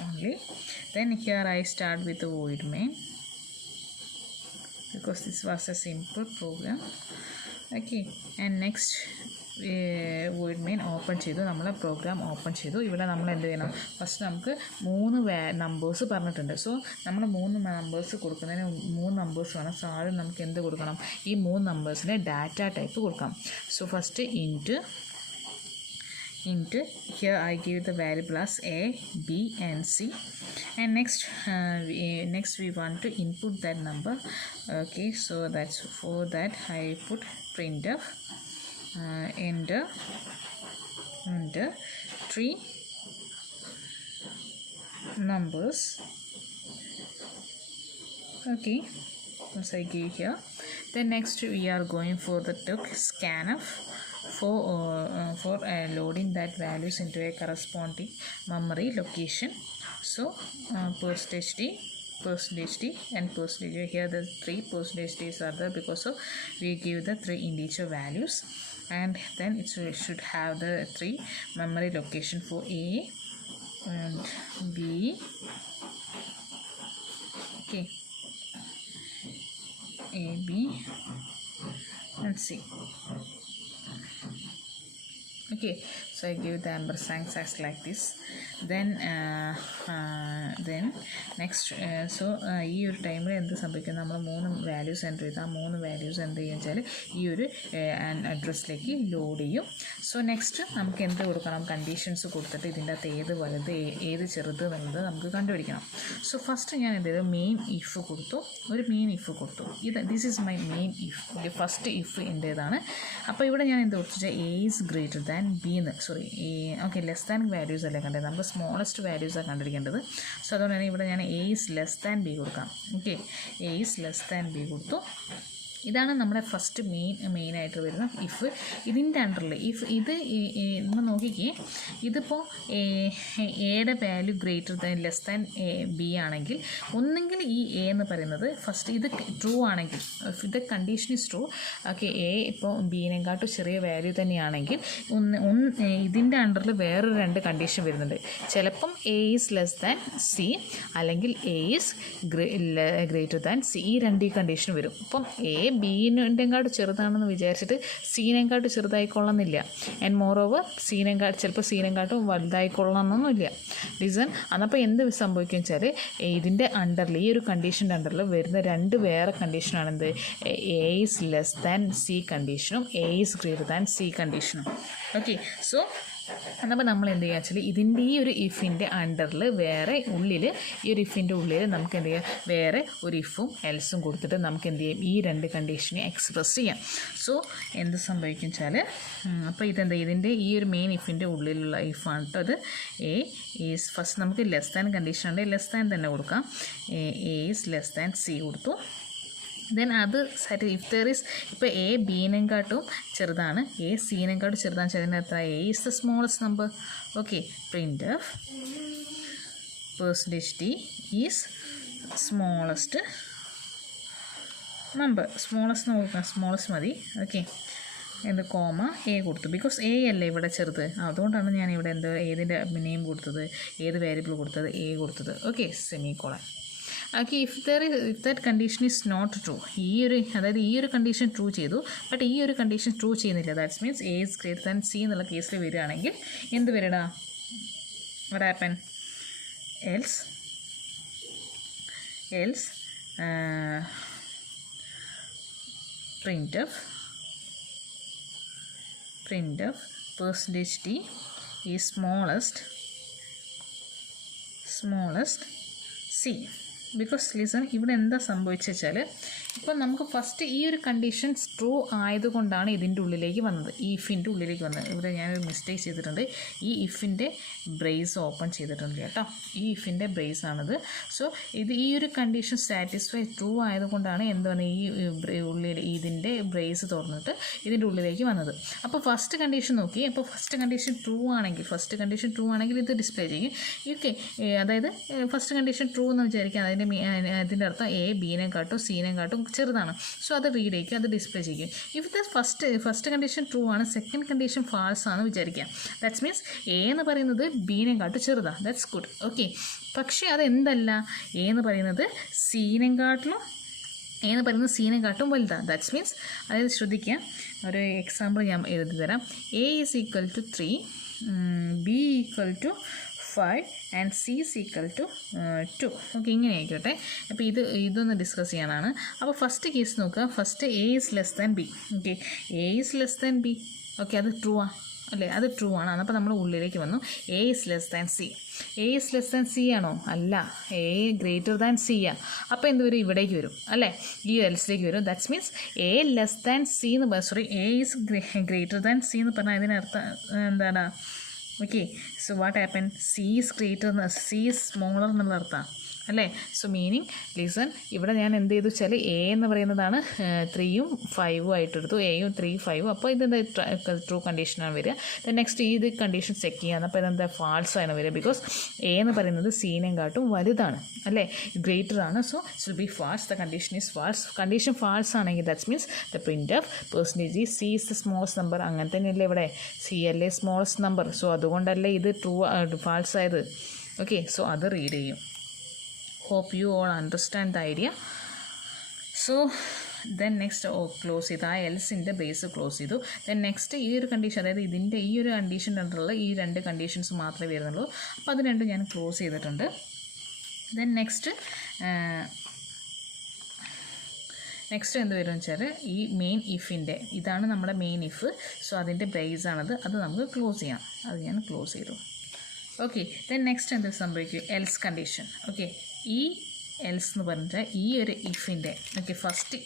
only. Then here I start with the void main because this was a simple program. Okay, and next void main open ചെയ്തു, നമ്മൾ programme open ചെയ്തു. ഇവിടെ നമ്മൾ എന്ത് ചെയ്യണം, first നമുക്ക് 3 numbers പറഞ്ഞിട്ടുണ്ട്. So നമ്മൾ 3 നമ്പേഴ്സ് കൊടുക്കുന്നതിന് 3 നമ്പേഴ്സ് വേണം. സോ ആദ്യം നമുക്ക് എന്ത് കൊടുക്കണം, ഈ 3 നമ്പേഴ്സിന് ഡാറ്റ ടൈപ്പ് കൊടുക്കാം. So first int here I give the variable as a, b and c, and next we want to input that number. Okay, so that's for that I put printf enter 3 numbers. Okay, as I give here. Then next we are going for the scanf for loading that values into a corresponding memory location. So %d and %d. Here the 3 %d's are there because of we give the 3 integer values, and then it should have the 3 memory location for a and b. Okay, a, b and c. Okay, so I give the ampersand as like this. Then next ഈ ഒരു ടൈമിൽ എന്ത് സംഭവിക്കും, നമ്മൾ 3 values enter ചെയ്ത് ആ 3 values എന്ത് ചെയ്യുക വെച്ചാൽ ഈ ഒരു അഡ്രസ്സിലേക്ക് ലോഡ് ചെയ്യും. സോ നെക്സ്റ്റ് നമുക്ക് എന്ത് കൊടുക്കണം, കണ്ടീഷൻസ് കൊടുത്തിട്ട് ഇതിൻ്റെ അകത്ത് ഏത് വലുത് ഏത് ചെറുത് എന്നുള്ളത് നമുക്ക് കണ്ടുപിടിക്കണം. സോ ഫസ്റ്റ് ഞാൻ എന്ത് ചെയ്തു, മെയിൻ ഇഫ് കൊടുത്തു, ഒരു മെയിൻ ഇഫ് കൊടുത്തു. This is my main if. Okay, first if എൻ്റേതാണ്. അപ്പോൾ ഇവിടെ ഞാൻ എന്ത് കൊടുത്തു വെച്ചാൽ A is greater than B എന്ന്, sorry okay less than values അല്ലേ കണ്ടത്, നമ്മൾ സ്മോളസ്റ്റ് വാല്യൂസാണ് കണ്ടുപിടിക്കേണ്ടത്. സോ അതുകൊണ്ട് തന്നെ ഇവിടെ ഞാൻ A is less than B കൊടുക്കാം. Okay, A is less than B കൊടുത്തു. ഇതാണ് നമ്മുടെ ഫസ്റ്റ് മെയിനായിട്ട് വരുന്ന ഇഫ്. ഇതിൻ്റെ അണ്ടറിൽ ഇഫ് ഇത് നമ്മൾ നോക്കിക്കേ, ഇതിപ്പോൾ എയുടെ value greater than less than B ആണെങ്കിൽ ഒന്നെങ്കിൽ ഈ എ എന്ന് പറയുന്നത് ഫസ്റ്റ് ഇത് ട്രൂ ആണെങ്കിൽ, if the condition is true, okay, A ഇപ്പോൾ ബീനെക്കാട്ടും ചെറിയ വാല്യൂ തന്നെയാണെങ്കിൽ ഇതിൻ്റെ അണ്ടറിൽ വേറൊരു 2 കണ്ടീഷൻ വരുന്നുണ്ട്. ചിലപ്പം A is less than C അല്ലെങ്കിൽ A is greater than C, ഈ 2 കണ്ടീഷൻ വരും. അപ്പം എ ബീനെക്കാട്ടും ചെറുതാണെന്ന് വിചാരിച്ചിട്ട് സീനെക്കാട്ടും ചെറുതായിക്കൊള്ളണമെന്നില്ല. ആൻഡ് മോർ ഓവർ ചിലപ്പോൾ സീനെക്കാട്ടും വലുതായിക്കൊള്ളണമെന്നൊന്നുമില്ല. ലിസൺ, അന്നപ്പോൾ എന്ത് സംഭവിക്കും വെച്ചാൽ ഇതിൻ്റെ അണ്ടറിൽ, ഈ ഒരു കണ്ടീഷൻ്റെ അണ്ടറിൽ വരുന്ന 2 വേറെ കണ്ടീഷനാണ് എന്ത്, A is less than C കണ്ടീഷനും A is greater than C കണ്ടീഷനും. ഓക്കെ, സോ എന്നപ്പോൾ നമ്മൾ എന്ത് ചെയ്യുക വെച്ചാൽ ഇതിൻ്റെ ഈ ഒരു ഇഫിൻ്റെ അണ്ടറിൽ വേറെ ഉള്ളിൽ, ഈ ഒരു ഇഫിൻ്റെ ഉള്ളിൽ നമുക്ക് എന്ത് ചെയ്യാം, വേറെ ഒരു ഇഫും എൽസും കൊടുത്തിട്ട് നമുക്ക് എന്ത് ചെയ്യും, ഈ 2 കണ്ടീഷനെ എക്സ്പ്രസ് ചെയ്യാം. സോ എന്ത് സംഭവിക്കും വെച്ചാൽ, അപ്പോൾ ഇതെന്താ, ഇതിൻ്റെ ഈ ഒരു മെയിൻ ഇഫിൻ്റെ ഉള്ളിലുള്ള ഇഫാണ് കേട്ടോ അത്. എ ഈസ് ഫസ്റ്റ് നമുക്ക് ലെസ് ദാൻ കണ്ടീഷൻ ഉണ്ട്, ലെസ് ദാൻ തന്നെ കൊടുക്കാം. A is less than C കൊടുത്തു. ദെൻ അത് ഇഫ് ദർ ഈസ്, ഇപ്പോൾ എ ബീനെക്കാട്ടും ചെറുതാണ്, എ സീനെക്കാട്ടും ചെറുതാണ്, അതിൻ്റെ എത്ര, A is the smallest number. Okay, print of %t is smallest number. Smallest നോക്കാം, സ്മോളസ്റ്റ് മതി. ഓക്കെ, എന്ത് കോമ എ കൊടുത്തു, ബിക്കോസ് എ അല്ലേ ഇവിടെ ചെറുത്, അതുകൊണ്ടാണ് ഞാൻ ഇവിടെ ഏതിൻ്റെ നെയിം കൊടുത്തത്, ഏത് വേരിയബിൾ കൊടുത്തത്, എ കൊടുത്തത്. Okay, semicolon. Okay, if that condition is not true, അതായത് ഈ ഒരു കണ്ടീഷൻ ട്രൂ ചെയ്തു, ബട്ട് ഈ ഒരു കണ്ടീഷൻ ട്രൂ ചെയ്യുന്നില്ല, that's means A is greater than C എന്നുള്ള കേസിൽ വരികയാണെങ്കിൽ എന്ത് വരടാ, what happen, else printf %t is smallest c. Because listen, ഇവിടെ എന്താ സംഭവിച്ചു വെച്ചാൽ, ഇപ്പോൾ നമുക്ക് ഫസ്റ്റ് ഈ ഒരു കണ്ടീഷൻ ട്രൂ ആയതുകൊണ്ടാണ് ഇതിൻ്റെ ഉള്ളിലേക്ക് വന്നത്, ഈ ഇഫിൻ്റെ ഉള്ളിലേക്ക് വന്നത്. ഇവിടെ ഞാനൊരു മിസ്റ്റേക്ക് ചെയ്തിട്ടുണ്ട്, ഈ ഇഫിൻ്റെ ബ്രേസ് ഓപ്പൺ ചെയ്തിട്ടുണ്ട് കേട്ടോ, ഈ ഇഫിൻ്റെ ബ്രേസ് ആണിത്. സോ ഈ ഒരു കണ്ടീഷൻ സാറ്റിസ്ഫൈ ട്രൂ ആയതുകൊണ്ടാണ് എന്താണ് ഈ ഉള്ളിൽ ഇതിൻ്റെ ബ്രേസ് തുറന്നിട്ട് ഇതിൻ്റെ ഉള്ളിലേക്ക് വന്നത്. അപ്പോൾ ഫസ്റ്റ് കണ്ടീഷൻ നോക്കി, അപ്പോൾ ഫസ്റ്റ് കണ്ടീഷൻ ട്രൂ ആണെങ്കിൽ ഇത് ഡിസ്പ്ലേ ചെയ്യും. ഓക്കെ, അതായത് ഫസ്റ്റ് കണ്ടീഷൻ ട്രൂ എന്ന് വിചാരിക്കാം, അതിൻ്റെ അർത്ഥം എ ബീനെക്കാട്ടും സീനെക്കാട്ടും ചെറുതാണ്. സോ അത് റീഡ് ചെയ്യും, അത് ഡിസ്പ്ലേ ചെയ്യും. If the first condition true ആണ്, സെക്കൻഡ് കണ്ടീഷൻ ഫാൾസ് ആണ് വിചാരിക്കാം, ദാറ്റ്സ് മീൻസ് എ എന്ന് പറയുന്നത് ബീനെക്കാട്ടും ചെറുതാണ്, ദാറ്റ്സ് ഗുഡ്. ഓക്കെ, പക്ഷേ അതെന്തല്ല, എ എന്ന് പറയുന്നത് സീനെക്കാട്ടും വലുതാണ്, ദാറ്റ്സ് മീൻസ്, അതായത് ശ്രദ്ധിക്കുക, ഒരു എക്സാമ്പിൾ ഞാൻ എഴുതി തരാം. A is equal to 3, B equal to 5 and C is equal to 2. Okay, ഇങ്ങനെ ആയിക്കോട്ടെ. അപ്പോൾ ഇതൊന്ന് ഡിസ്കസ് ചെയ്യാനാണ്. അപ്പോൾ ഫസ്റ്റ് കേസ് നോക്കുക, first A is less than B. Okay, A is less than B. Okay, അത് ട്രൂ അല്ലേ, അത് ട്രൂ ആണ്. അപ്പോൾ നമ്മൾ ഉള്ളിലേക്ക് വന്നു, A is less than C. A is less than C ആണോ? അല്ല, എ ഗ്രേറ്റർ ദാൻ സി ആണ്. അപ്പോൾ എന്ത് വരും, ഇവിടേക്ക് വരും അല്ലേ, ഈ എൽസിലേക്ക് വരും. That's means A less than C എന്ന് A is greater than C എന്ന് പറഞ്ഞാൽ അതിനർത്ഥം എന്താണ്? Okay, so what happen, C is smaller എന്നുള്ള അർത്ഥം അല്ലേ. സോ മീനിങ് ലിസൺ, ഇവിടെ ഞാൻ എന്ത് ചെയ്തു വെച്ചാൽ എ എന്ന് പറയുന്നതാണ് 3ഉം 5ഉം ആയിട്ടെടുത്തു, എയും 3, 5. അപ്പോൾ ഇതെന്താ ട്രൂ കണ്ടീഷനാണ് വരിക. നെക്സ്റ്റ് ഇത് കണ്ടീഷൻ ചെക്ക് ചെയ്യാൻ, അപ്പോൾ ഇതെന്താ ഫാൾസ് ആണ് വരിക, ബിക്കോസ് എ എന്ന് പറയുന്നത് സീനെക്കാട്ടും വലുതാണ് അല്ലേ, ഗ്രേറ്റർ ആണ്. So it be false, the condition is false. Condition false ആണെങ്കിൽ that's means the print of % C is the smallest number. അങ്ങനെ തന്നെയല്ലേ ഇവിടെ, സി അല്ലേ സ്മോളസ്റ്റ് നമ്പർ. സോ അതുകൊണ്ടല്ലേ ഇത് ട്രൂ ഫാൾസ് ആയത്. ഓക്കെ, സോ അത് റീഡ് ചെയ്യും. Hope you all understand the idea. So then next close ചെയ്തു, ആ എൽസിൻ്റെ ബേസ് ക്ലോസ് ചെയ്തു. ദെൻ നെക്സ്റ്റ് ഈ ഒരു കണ്ടീഷൻ, അതായത് ഇതിൻ്റെ ഈ ഒരു കണ്ടീഷൻ്റെ അണ്ടറുള്ള ഈ 2 കണ്ടീഷൻസ് മാത്രമേ വരുന്നുള്ളൂ. അപ്പോൾ അത് രണ്ടും ഞാൻ ക്ലോസ് ചെയ്തിട്ടുണ്ട്. ദെൻ നെക്സ്റ്റ് എന്ത് വരും വെച്ചാൽ, ഈ മെയിൻ ഇഫിൻ്റെ, ഇതാണ് നമ്മുടെ മെയിൻ ഇഫ്. സോ അതിൻ്റെ ബേസാണത്, അത് നമുക്ക് ക്ലോസ് ചെയ്യാം. അത് ഞാൻ ക്ലോസ് ചെയ്തു. ഓക്കെ, ദെൻ നെക്സ്റ്റ് എന്ത് സംഭവിക്കും, എൽസ് കണ്ടീഷൻ. ഓക്കെ, ഈ എൽസ് എന്ന് പറഞ്ഞാൽ ഈ ഒരു ഇഫിൻ്റെ, ഓക്കെ, ഫസ്റ്റ്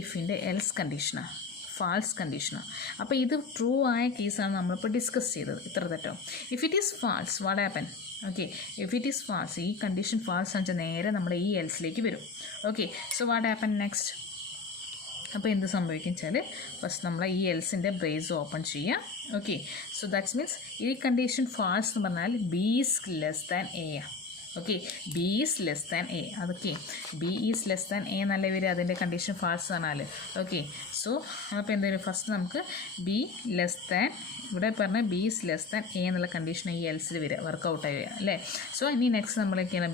ഇഫിൻ്റെ എൽസ് കണ്ടീഷനാണ്. ഫാൾസ് കണ്ടീഷനാണ്. അപ്പോൾ ഇത് ട്രൂ ആയ കേസാണ് നമ്മളിപ്പോൾ ഡിസ്കസ് ചെയ്തത്. ഇത്ര തെറ്റോ? If it is false what happen? Okay, if it is false, ഈ കണ്ടീഷൻ ഫാൾസ് എന്ന് വെച്ചാൽ നേരെ നമ്മൾ ഈ എൽസിലേക്ക് വരും. Okay, so what happen next? അപ്പോൾ എന്ത് സംഭവിക്കും വെച്ചാൽ ഫസ്റ്റ് നമ്മൾ ഈ എൽസിൻ്റെ ബ്രേസ് ഓപ്പൺ ചെയ്യുക. ഓക്കെ, സോ ദാറ്റ്സ് മീൻസ് ഈ കണ്ടീഷൻ ഫാൾസ് എന്ന് പറഞ്ഞാൽ B is less than A ആണ്. Okay, B is less than A. അതൊക്കെ B is less than A എന്നല്ല വരിക അതിൻ്റെ കണ്ടീഷൻ ഫാൾസ് പറഞ്ഞാൽ. ഓക്കെ, സോ അപ്പോൾ എന്തെങ്കിലും ഫസ്റ്റ് നമുക്ക് ബി ലെസ് ദാൻ, ഇവിടെ പറഞ്ഞാൽ B is less than A എന്നുള്ള കണ്ടീഷൻ ഈ എൽസിൽ വരിക, വർക്കൗട്ടായി വരിക അല്ലേ. സോ ഇനി നെക്സ്റ്റ് നമ്മളൊക്കെയാണ്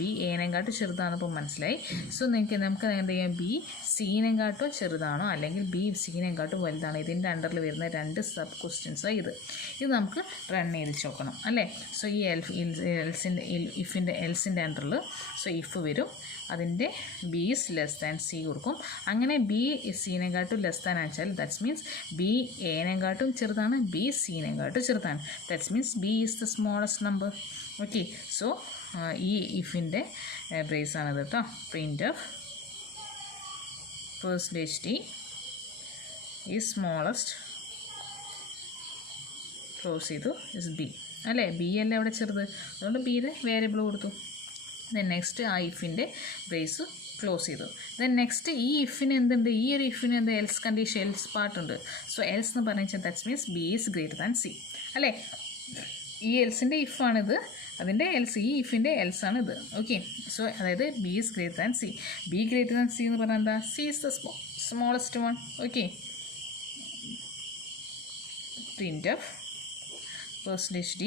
ബി എനെക്കാട്ടും ചെറുതാണിപ്പോൾ മനസ്സിലായി. സോ നമുക്ക് എന്ത് ചെയ്യാം, ബി സീനെക്കാട്ടും ചെറുതാണോ അല്ലെങ്കിൽ ബി സീനെക്കാട്ടും വലുതാണോ, ഇതിൻ്റെ അണ്ടറിൽ വരുന്ന രണ്ട് സബ് ക്വസ്റ്റ്യൻസാണ് ഇത് നമുക്ക് റൺ ചെയ്ത് നോക്കണം അല്ലേ. സോ ഈ ഇഫിൻ്റെ എൽസിൻ്റെ അണ്ടറിൽ സോ ഇഫ് വരും, അതിൻ്റെ B is less than C കൊടുക്കും. അങ്ങനെ ബി സീനെക്കാട്ടും ലെസ് ദാൻ വെച്ചാൽ ദാറ്റ്സ് മീൻസ് ബി എനെക്കാട്ടും ചെറുതാണ്, ബി സീനെക്കാട്ടും ചെറുതാണ്. That's means B is the smallest number. Okay, so ഈ ഇഫിൻ്റെ ബ്രേസ് ആണിത് കേട്ടോ. Print of %d is smallest, close ചെയ്തു, ഇസ് ബി അല്ലേ. ബി അല്ലേ അവിടെ ചെറുത്, അതുകൊണ്ട് ബിയുടെ വേരിയബിൾ കൊടുത്തു. ദെൻ നെക്സ്റ്റ് ആ ഇഫിൻ്റെ ബ്രേസ് ക്ലോസ് ചെയ്തു. ദെൻ നെക്സ്റ്റ് ഈ ഇഫിന് എന്തുണ്ട്, ഈ ഒരു ഇഫിന് എന്ത് എൽസ് കണ്ടീഷൻ, എൽസ് പാർട്ടുണ്ട്. സോ എൽസ് എന്ന് പറഞ്ഞാൽ that's means B is greater than C അല്ലേ. ഈ എൽസിൻ്റെ ഇഫാണിത്, അതിൻ്റെ എൽസ്, ഈ ഇഫിൻ്റെ എൽസ് ആണ് ഇത്. ഓക്കെ, സോ അതായത് B is greater than C. B greater than C എന്ന് പറഞ്ഞാൽ എന്താ, C is the smallest one. Okay, print of %d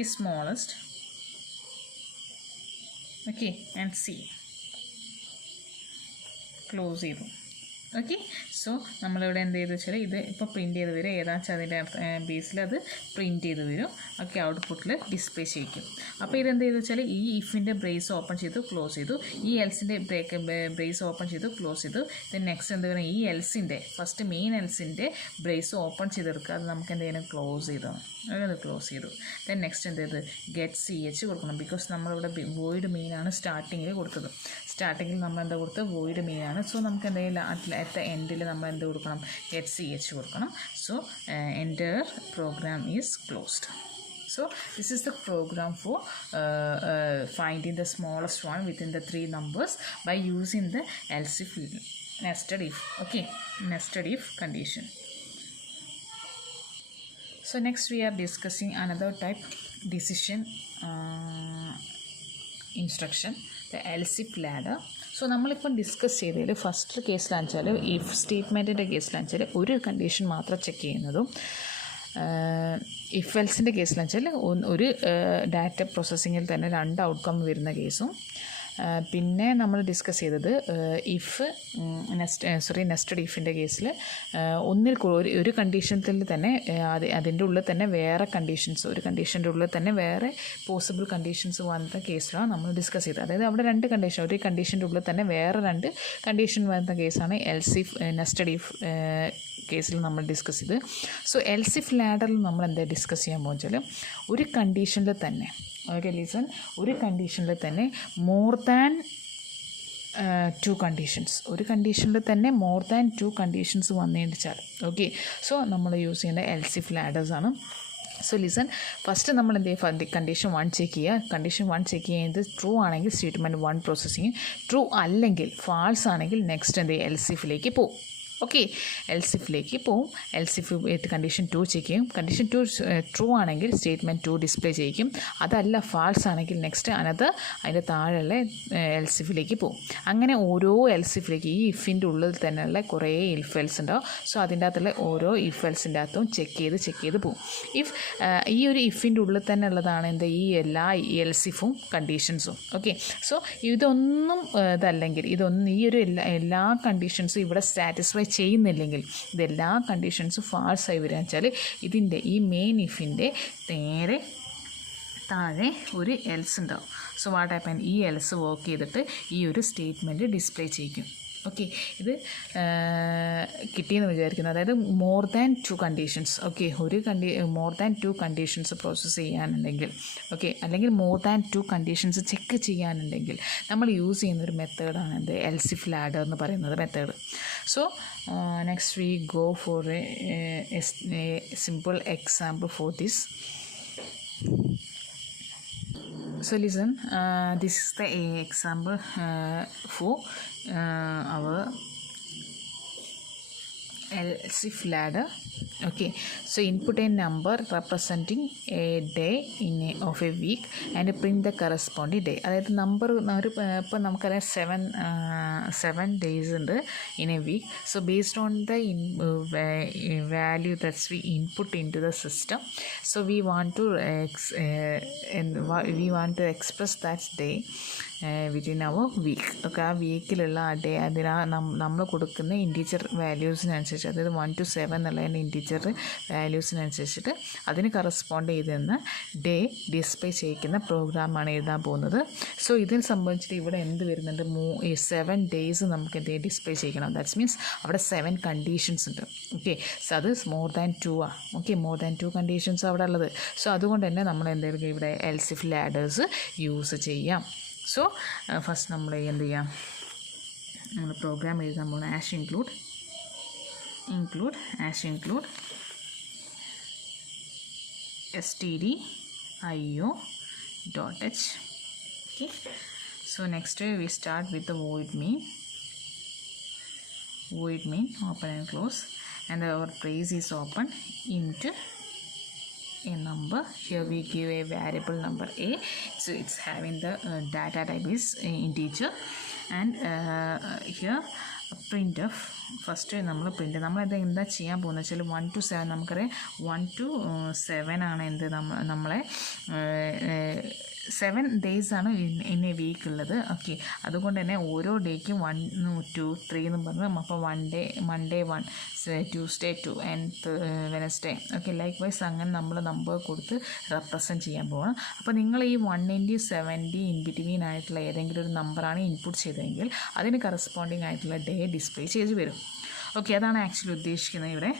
is smallest, okay, and C close ചെയ്തു. ഓക്കെ, സോ നമ്മളിവിടെ എന്ത് ചെയ്ത് വെച്ചാൽ ഇത് ഇപ്പോൾ പ്രിൻറ്റ് ചെയ്ത് വരും, ഏതാണെന്ന് വെച്ചാൽ അതിൻ്റെ ബേസിൽ അത് പ്രിൻറ്റ് ചെയ്ത് വരും. ഓക്കെ, ഔട്ട്പുട്ടിൽ ഡിസ്പ്ലേ ചെയ്യിക്കും. അപ്പോൾ ഇതെന്ത് ചെയ്ത് വെച്ചാൽ ഈ ഇഫിൻ്റെ ബ്രേസ് ഓപ്പൺ ചെയ്തു, ക്ലോസ് ചെയ്തു, ഈ എൽസിൻ്റെ ബ്രേസ് ഓപ്പൺ ചെയ്തു, ക്ലോസ് ചെയ്തു. ദെൻ നെക്സ്റ്റ് എന്ത് പറയുക, ഈ എൽസിൻ്റെ ഫസ്റ്റ് മെയിൻ എൽസിൻ്റെ ബ്രേസ് ഓപ്പൺ ചെയ്തെടുക്കുക, അത് നമുക്ക് എന്ത് ചെയ്യണം, ക്ലോസ് ചെയ്തു, അത് ക്ലോസ് ചെയ്തു. ദെൻ നെക്സ്റ്റ് എന്ത് ചെയ്ത് ഗെറ്റ് CH കൊടുക്കണം, ബിക്കോസ് നമ്മളിവിടെ വോയിഡ് മെയിനാണ് സ്റ്റാർട്ടിങ്ങിൽ കൊടുത്തത്. സ്റ്റാർട്ടിങ്ങിൽ നമ്മൾ എന്താ കൊടുത്തത്, വോയിഡ് മെയിനാണ്. സോ നമുക്ക് എന്തെങ്കിലും അറ്റ് എൻഡിൽ നമ്മൾ എന്ത് കൊടുക്കണം, ഗെറ്റ് CH കൊടുക്കണം. So enter program is closed. So this is the program for finding the smallest one within the three numbers by using the else if nested if. Okay, nested if condition. So next we are discussing another type decision instruction, the else if ladder. So നമ്മളിപ്പം discuss ചെയ്തതിൽ first കേസിലാണെന്ന് വെച്ചാൽ if സ്റ്റേറ്റ്മെൻറ്റിൻ്റെ കേസിലാണെന്ന് വെച്ചാൽ ഒരു condition മാത്രം check ചെയ്യുന്നതും, if എൽസിൻ്റെ കേസിലാണെന്ന് വെച്ചാൽ ഒരു data പ്രോസസ്സിങ്ങിൽ തന്നെ രണ്ട് ഔട്ട്കം വരുന്ന കേസും, പിന്നെ നമ്മൾ ഡിസ്കസ് ചെയ്തത് ഇഫ് നെസ്റ്റഡ് ഇഫിൻ്റെ കേസിൽ ഒന്നിൽ ഒരു കണ്ടീഷനിൽ തന്നെ അതിൻ്റെ ഉള്ളിൽ തന്നെ വേറെ കണ്ടീഷൻസ്, ഒരു കണ്ടീഷൻ്റെ ഉള്ളിൽ തന്നെ വേറെ പോസിബിൾ കണ്ടീഷൻസ് വന്ന കേസിലാണ് നമ്മൾ ഡിസ്കസ് ചെയ്തത്. അതായത് അവിടെ രണ്ട് കണ്ടീഷൻ, ഒരു കണ്ടീഷൻ്റെ ഉള്ളിൽ തന്നെ വേറെ രണ്ട് കണ്ടീഷൻ വരുന്ന കേസാണ് എൽസ് ഇഫ് നെസ്റ്റഡ് ഇഫ് കേസിൽ നമ്മൾ ഡിസ്കസ് ചെയ്ത്. സോ എൽസ് ഇഫ് ലാഡറിൽ നമ്മൾ എന്താ ഡിസ്കസ് ചെയ്യാൻ പോകുന്നത്, ഒരു കണ്ടീഷനിൽ തന്നെ, ഓക്കെ ലിസൺ, ഒരു കണ്ടീഷനിൽ തന്നെ മോർ ദാൻ ടു കണ്ടീഷൻസ്, ഒരു കണ്ടീഷനിൽ തന്നെ മോർ ദാൻ ടു കണ്ടീഷൻസ് വന്നതെന്ന് വെച്ചാൽ, ഓക്കെ, സോ നമ്മൾ യൂസ് ചെയ്യേണ്ട എൽസ് ഇഫ് ലാഡേഴ്സാണ്. സോ ലിസൺ, ഫസ്റ്റ് നമ്മൾ എന്ത് ചെയ്യുക, കണ്ടീഷൻ 1 ചെക്ക് ചെയ്യുക. കണ്ടീഷൻ 1 ചെക്ക് ചെയ്യുന്നത് ട്രൂ ആണെങ്കിൽ സ്റ്റേറ്റ്മെൻറ്റ് 1 പ്രോസസ്സിങ്, ട്രൂ അല്ലെങ്കിൽ ഫാൾസ് ആണെങ്കിൽ നെക്സ്റ്റ് എന്ത് ചെയ്യുക, എൽസ് ഇഫിലേക്ക് പോകും. ഓക്കെ, എൽസ് ഇഫിലേക്ക് പോവും. എൽസ് ഇഫ് കണ്ടീഷൻ 2 ചെക്ക് ചെയ്യും. കണ്ടീഷൻ 2 ട്രൂ ആണെങ്കിൽ സ്റ്റേറ്റ്മെൻറ്റ് 2 ഡിസ്പ്ലേ ചെയ്യിക്കും. അതല്ല ഫാൾസ് ആണെങ്കിൽ നെക്സ്റ്റ് അതിൻ്റെ താഴെയുള്ള എൽസ് ഇഫിലേക്ക് പോവും. അങ്ങനെ ഓരോ എൽസ് ഇഫിലേക്ക്, ഈ ഇഫിൻ്റെ ഉള്ളിൽ തന്നെയുള്ള കുറേ ഇഫ് എൽസ് ഉണ്ടാവും. സോ അതിൻ്റെ അകത്തുള്ള ഓരോ ഇഫ് എൽസിൻ്റെ അകത്തും ചെക്ക് ചെയ്ത് പോവും. ഈ ഒരു ഇഫിൻ്റെ ഉള്ളിൽ തന്നെ ഉള്ളതാണ് എന്താ, ഈ എല്ലാ എൽസ് ഇഫും കണ്ടീഷൻസും. ഓക്കെ, സോ ഇതൊന്നും ഇതല്ലെങ്കിൽ, ഈ ഒരു എല്ലാ കണ്ടീഷൻസും ഇവിടെ സാറ്റിസ്ഫൈ ചെയ്യുന്നില്ലെങ്കിൽ, ഇതെല്ലാ കണ്ടീഷൻസും ഫാൾസ് ആയി വരിക വെച്ചാൽ ഇതിൻ്റെ ഈ മെയിൻ ഇഫിൻ്റെ നേരെ താഴെ ഒരു എൽസ് ഉണ്ടാവും. സോ വാട്ട് ഹാപ്പൻ, ഈ എൽസ് വർക്ക് ചെയ്തിട്ട് ഈ ഒരു സ്റ്റേറ്റ്മെൻറ്റ് ഡിസ്പ്ലേ ചെയ്യിക്കും. ഓക്കെ, ഇത് കിട്ടിയെന്ന് വിചാരിക്കുന്നു. അതായത് more than 2 conditions. Okay, more than 2 conditions process ചെയ്യാനുണ്ടെങ്കിൽ, ഓക്കെ, അല്ലെങ്കിൽ മോർ ദാൻ 2 കണ്ടീഷൻസ് ചെക്ക് ചെയ്യാനുണ്ടെങ്കിൽ നമ്മൾ യൂസ് ചെയ്യുന്നൊരു മെത്തേഡാണ് എന്ത്, എൽസിഫ് ലാഡർ എന്ന് പറയുന്നത് method. So next we go for a simple example for this. So listen, this is the example for our ELSIF ladder. Okay, so input a number representing a day of a week and print the corresponding day. അതായത് number ഇപ്പോൾ നമുക്കറിയാം 7 days ഉണ്ട് in a week. So based on the value that we input into the system, so we want to express that day within our week. Okay, ആ വീക്കിലുള്ള ആ day നമ്മൾ കൊടുക്കുന്ന integer വാല്യൂസിനനുസരിച്ച്, അതായത് 1 to 7 എന്നുള്ളതിൻ്റെ ഇൻറ്റീജർ വാല്യൂസിനനുസരിച്ചിട്ട് അതിന് കറസ്പോണ്ട് ചെയ്തെന്ന് day display ചെയ്യിക്കുന്ന പ്രോഗ്രാമാണ് എഴുതാൻ പോകുന്നത്. സോ ഇതിനെ സംബന്ധിച്ചിട്ട് ഇവിടെ എന്ത് വരുന്നുണ്ട്, 7 days നമുക്ക് എന്ത് ഡിസ്പ്ലേ ചെയ്യണം. ദാറ്റ്സ് മീൻസ് അവിടെ 7 കണ്ടീഷൻസ് ഉണ്ട്. ഓക്കെ, സോ അത് മോർ ദാൻ 2 ആണ്. ഓക്കെ, മോർ ദാൻ 2 കണ്ടീഷൻസ് അവിടെ ഉള്ളത്. സോ അതുകൊണ്ട് തന്നെ നമ്മൾ എന്തെങ്കിലും ഇവിടെ എൽസിഫ് ലാഡേഴ്സ് യൂസ് ചെയ്യാം. സോ ഫസ്റ്റ് നമ്മൾ എന്ത് ചെയ്യാം, നമ്മൾ പ്രോഗ്രാം എഴുതാൻ പോകുന്ന ash include stdio.h. okay, so next we start with the void main open and close, and our brace is open into a number. Here we give a variable number a, so it's having the data type is integer, and here printf. First നമ്മൾ നമ്മളത് എന്താ ചെയ്യാൻ പോകുന്നത് വെച്ചാൽ 1 to 7 നമുക്കറിയാം 1 to 7 ആണ് എന്ത് നമ്മളെ 7 days ആണ് ഇൻ എ വീക്ക് ഉള്ളത്. ഓക്കെ, അതുകൊണ്ട് തന്നെ ഓരോ ഡേക്കും 1 2 3 എന്ന് പറഞ്ഞു. അപ്പോൾ Monday 1, Tuesday 2 and Wednesday. Okay, likewise അങ്ങനെ നമ്മൾ നമ്പർ കൊടുത്ത് റെപ്രസെൻറ്റ് ചെയ്യാൻ പോകണം. അപ്പോൾ നിങ്ങൾ ഈ 1 70 ഇൻ ബിറ്റ്വീൻ ആയിട്ടുള്ള ഏതെങ്കിലും ഒരു നമ്പറാണ് ഇൻപുട്ട് ചെയ്തതെങ്കിൽ അതിന് കറസ്പോണ്ടിങ് ആയിട്ടുള്ള ഡേ ഡിസ്പ്ലേ ചെയ്ത് വരും. ഓക്കെ, അതാണ് ആക്ച്വലി ഉദ്ദേശിക്കുന്നത് ഇവിടെ.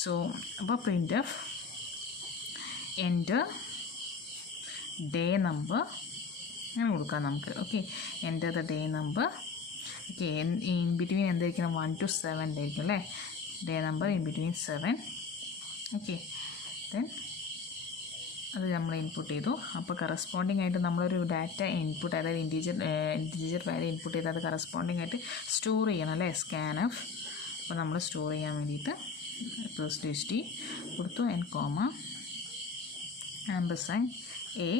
സോ അപ്പോൾ printf എൻ്റർ ഡേ നമ്പർ അങ്ങനെ കൊടുക്കാം നമുക്ക്. Okay, enter the day number. Okay, in between എന്തായിരിക്കണം, 1 to 7 ആയിരിക്കും അല്ലേ, day number in between 7. Okay, then അത് നമ്മൾ ഇൻപുട്ട് ചെയ്തു. അപ്പോൾ കറസ്പോണ്ടിങ് ആയിട്ട് നമ്മളൊരു ഡാറ്റ ഇൻപുട്ട്, അതായത് ഇൻറ്റീജർ വാല്യൂ ഇൻപുട്ട് ചെയ്ത് അത് കറസ്പോണ്ടിങ് ആയിട്ട് സ്റ്റോർ ചെയ്യണം അല്ലേ, scanf. അപ്പോൾ നമ്മൾ സ്റ്റോർ ചെയ്യാൻ വേണ്ടിയിട്ട് %t കൊടുത്തു, ആമ്പർസാൻഡ് എ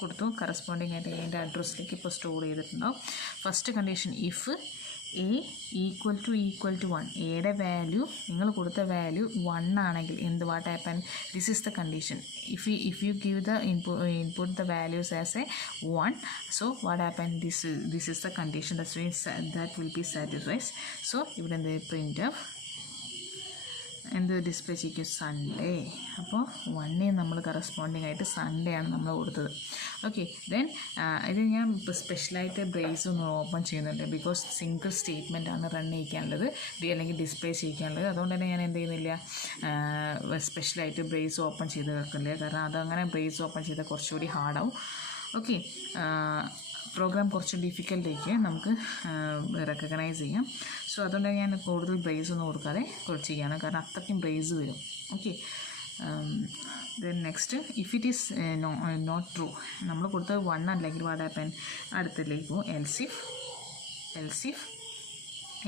കൊടുത്തു. കറസ്പോണ്ടിങ് ആയിട്ട് എൻ്റെ അഡ്രസ്സിലേക്ക് ഇപ്പോൾ സ്റ്റോർ ചെയ്തിട്ടുണ്ടാവും. First condition if A equal to 1, എയുടെ വാല്യൂ നിങ്ങൾ കൊടുത്ത വാല്യൂ 1 ആണെങ്കിൽ എന്ത്, what happen, this is the condition. if you give the input the values as a 1, so what happen, this is the condition that will be satisfied. So ഇവിടെ എന്ത് printf എന്ത് display ചെയ്യും, Sunday. അപ്പോൾ 1 നമ്മൾ corresponding ആയിട്ട് Sunday ആണ് നമ്മൾ കൊടുത്തത്. ഓക്കെ, ദെൻ ഇത് ഞാൻ ഇപ്പോൾ സ്പെഷ്യലായിട്ട് ബ്രേസ് ഒന്ന് ഓപ്പൺ ചെയ്യുന്നുണ്ട്, ബിക്കോസ് സിംഗിൾ സ്റ്റേറ്റ്മെൻ്റ് ആണ് റൺ ചെയ്യിക്കാനുള്ളത് അല്ലെങ്കിൽ ഡിസ്പ്ലേ ചെയ്യിക്കാനുള്ളത്. അതുകൊണ്ട് തന്നെ ഞാൻ എന്ത് ചെയ്യുന്നില്ല, സ്പെഷ്യലായിട്ട് ബ്രേസ് ഓപ്പൺ ചെയ്ത് വെക്കുന്നില്ല, കാരണം അതങ്ങനെ ബ്രേസ് ഓപ്പൺ ചെയ്താൽ കുറച്ചുകൂടി ഹാർഡാവും. ഓക്കെ, പ്രോഗ്രാം കുറച്ച് ഡിഫിക്കൽട്ടേക്ക് നമുക്ക് റെക്കഗ്നൈസ് ചെയ്യാം. സോ അതുകൊണ്ട് ഞാൻ കൂടുതൽ ബ്രേസ് ഒന്നും കൊടുക്കാതെ ചെയ്യാണ്, കാരണം അത്രയ്ക്കും ബ്രേസ് വരും. Okay, then next if it is not true, നമ്മൾ കൊടുത്തത് 1 അല്ലെങ്കിൽ വാട്ട് ഹാപ്പൻ, അടുത്തതിലേക്ക് പോകും, എൽസിഫ്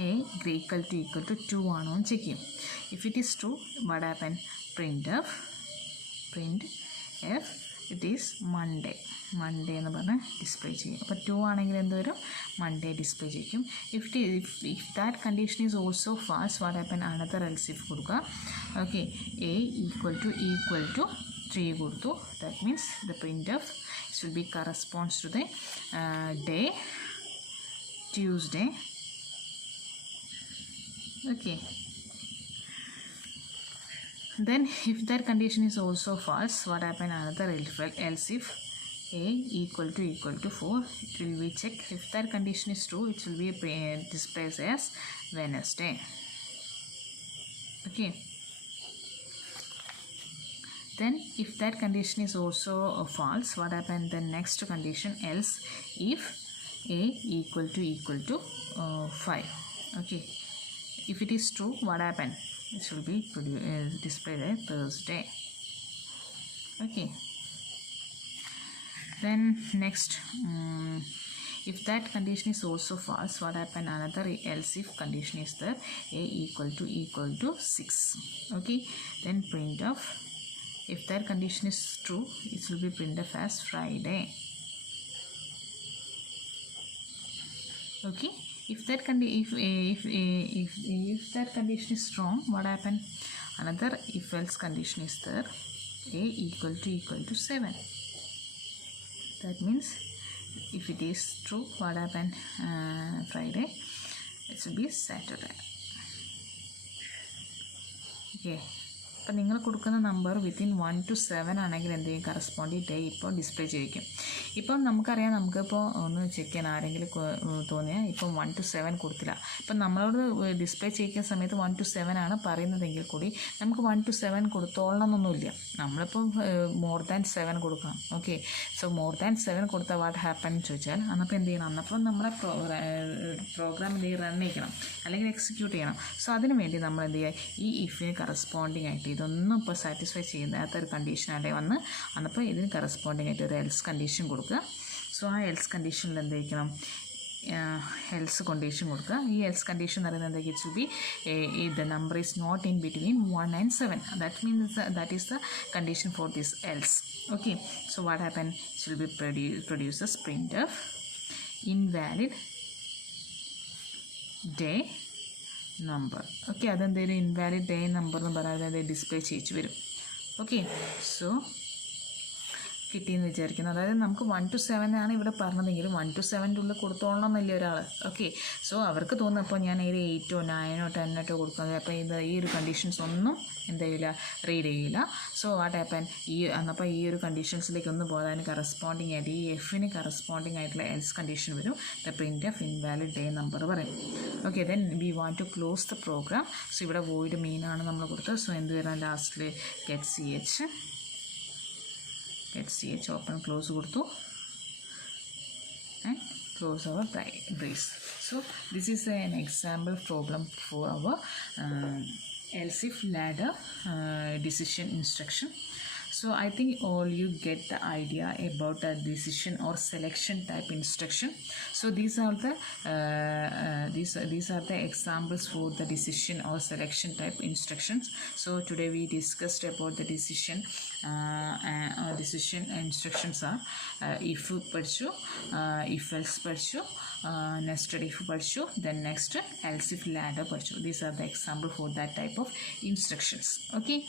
എ ഈക്വൽ ടു 2 ആണോ എന്ന് ചെക്ക് ചെയ്യും. If it is true, what happen, printf it is Monday എന്ന് പറഞ്ഞ് ഡിസ്പ്ലേ ചെയ്യും. അപ്പോൾ 2 ആണെങ്കിൽ എന്ത് വരും, മൺഡേ ഡിസ്പ്ലേ ചെയ്യും. If that condition is also false, what happen, another else if കൊടുക്കുക. ഓക്കെ, എ ഈക്വൽ ടു 3 കൊടുത്തു. That means the printf will be corresponds to the day Tuesday. Okay, then if that condition is also false, what happen, another else if a equal to 4, it will be checked. If that condition is true, it will be displayed as Wednesday. Okay. Then if that condition is also false, what happens? The next condition, else if a equal to 5. Okay. If it is true, what happens? It should be displayed as Thursday. Okay. Then next, if that condition is also false, what happen? Another else if condition is there, a equal to 6. Okay. Then printf. If that condition is true, it will be printf as Friday. Okay. If that if that condition is wrong, what happen? Another if else condition is there, a equal to 7. That means if it is true, what happen? Friday, it will be Saturday. Okay. അപ്പോൾ നിങ്ങൾ കൊടുക്കുന്ന number within 1 to 7 ആണെങ്കിൽ എന്ത് ചെയ്യും? Corresponding day ഇപ്പോൾ display ചെയ്യിക്കും. ഇപ്പം നമുക്കറിയാം, നമുക്കിപ്പോൾ ഒന്ന് ചെക്ക് ചെയ്യാൻ ആരെങ്കിലും തോന്നിയാൽ ഇപ്പം 1 to 7 കൊടുത്തില്ല. ഇപ്പം നമ്മളോട് ഡിസ്പ്ലേ ചെയ്യിക്കുന്ന സമയത്ത് 1 to 7 ആണ് പറയുന്നതെങ്കിൽ കൂടി നമുക്ക് 1 to 7 കൊടുത്തോളണമെന്നൊന്നുമില്ല. നമ്മളിപ്പോൾ മോർ ദാൻ 7 കൊടുക്കണം. ഓക്കെ. സോ മോർ ദാൻ 7 കൊടുത്താൽ വാട്ട് ഹാപ്പൻ എന്ന് ചോദിച്ചാൽ അന്നപ്പോൾ എന്ത് ചെയ്യണം? അന്നപ്പോൾ നമ്മളെ പ്രോഗ്രാം എന്ത് ചെയ്യും? റൺ ചെയ്യണം, അല്ലെങ്കിൽ എക്സിക്യൂട്ട് ചെയ്യണം. സോ അതിനു വേണ്ടി നമ്മൾ എന്ത് ചെയ്യുക? ഈ ഇഫിന് കറസ്പോണ്ടിങ് ആയിട്ട് ഇതൊന്നും ഇപ്പോൾ സാറ്റിസ്ഫൈ ചെയ്യാത്തൊരു കണ്ടീഷനായിട്ട് വന്ന് അന്നപ്പോൾ ഇതിന് കറസ്പോണ്ടിങ് ആയിട്ട് ഒരു എൽസ് കണ്ടീഷൻ കൊടുക്കുക. സോ ആ എൽസ് കണ്ടീഷനിൽ എന്ത് ചെയ്യിക്കണം? എൽസ് കണ്ടീഷൻ കൊടുക്കുക. ഈ എൽസ് കണ്ടീഷൻ എന്ന് പറയുന്നത് എന്താ? It will be the number is not in between 1 and 7. That means that is the condition for this else. Okay. So what happen? It will be produces printf invalid day number. Okay. അതെന്തെങ്കിലും invalid day number എന്ന് പറയാതെ display ചെയ്യിച്ച് വരും. Okay. So കിട്ടിയെന്ന് വിചാരിക്കുന്നു. അതായത് നമുക്ക് 1 to 7 ആണ് ഇവിടെ പറഞ്ഞതെങ്കിലും 1 to 7 ഉള്ളിൽ കൊടുത്തോളണം എന്നില്ല ഒരാൾ. ഓക്കെ. സോ അവർക്ക് തോന്നുന്നു അപ്പോൾ ഞാൻ ഒരു 8 or 9 or 10 or കൊടുക്കുന്നത്, അപ്പോൾ ഈ ഒരു കണ്ടീഷൻസ് ഒന്നും എന്ത് ചെയ്യില്ല? റീഡ് ചെയ്യില്ല. So what happen? അപ്പോൾ ഈ ഒരു കണ്ടീഷൻസിലേക്ക് ഒന്ന് പോകാൻ കറസ്പോണ്ടിങ് ആയിട്ട് ഈ എഫിന് കറസ്പോണ്ടിങ് ആയിട്ടുള്ള എൽസ് കണ്ടീഷൻ വരും. The printf invalid day number പറയും. Okay. Then we want to close the program. So ഇവിടെ വോയിഡ് മീൻ ആണ് നമ്മൾ കൊടുത്തത്. സോ എന്ത് വരാൻ? ലാസ്റ്റിൽ get ch ഓപ്പൺ ക്ലോസ് കൊടുത്തു and close our brace. So this is an example problem for our else if ladder decision instruction. So I think all you get the idea about the decision or selection type instruction. So these are the examples for the decision or selection type instructions. So today we discussed about the decision instructions are if പഠിച്ചു, if else പഠിച്ചു, nested if പഠിച്ചു, then next else if ladder പഠിച്ചു. These are the example for that type of instructions. Okay.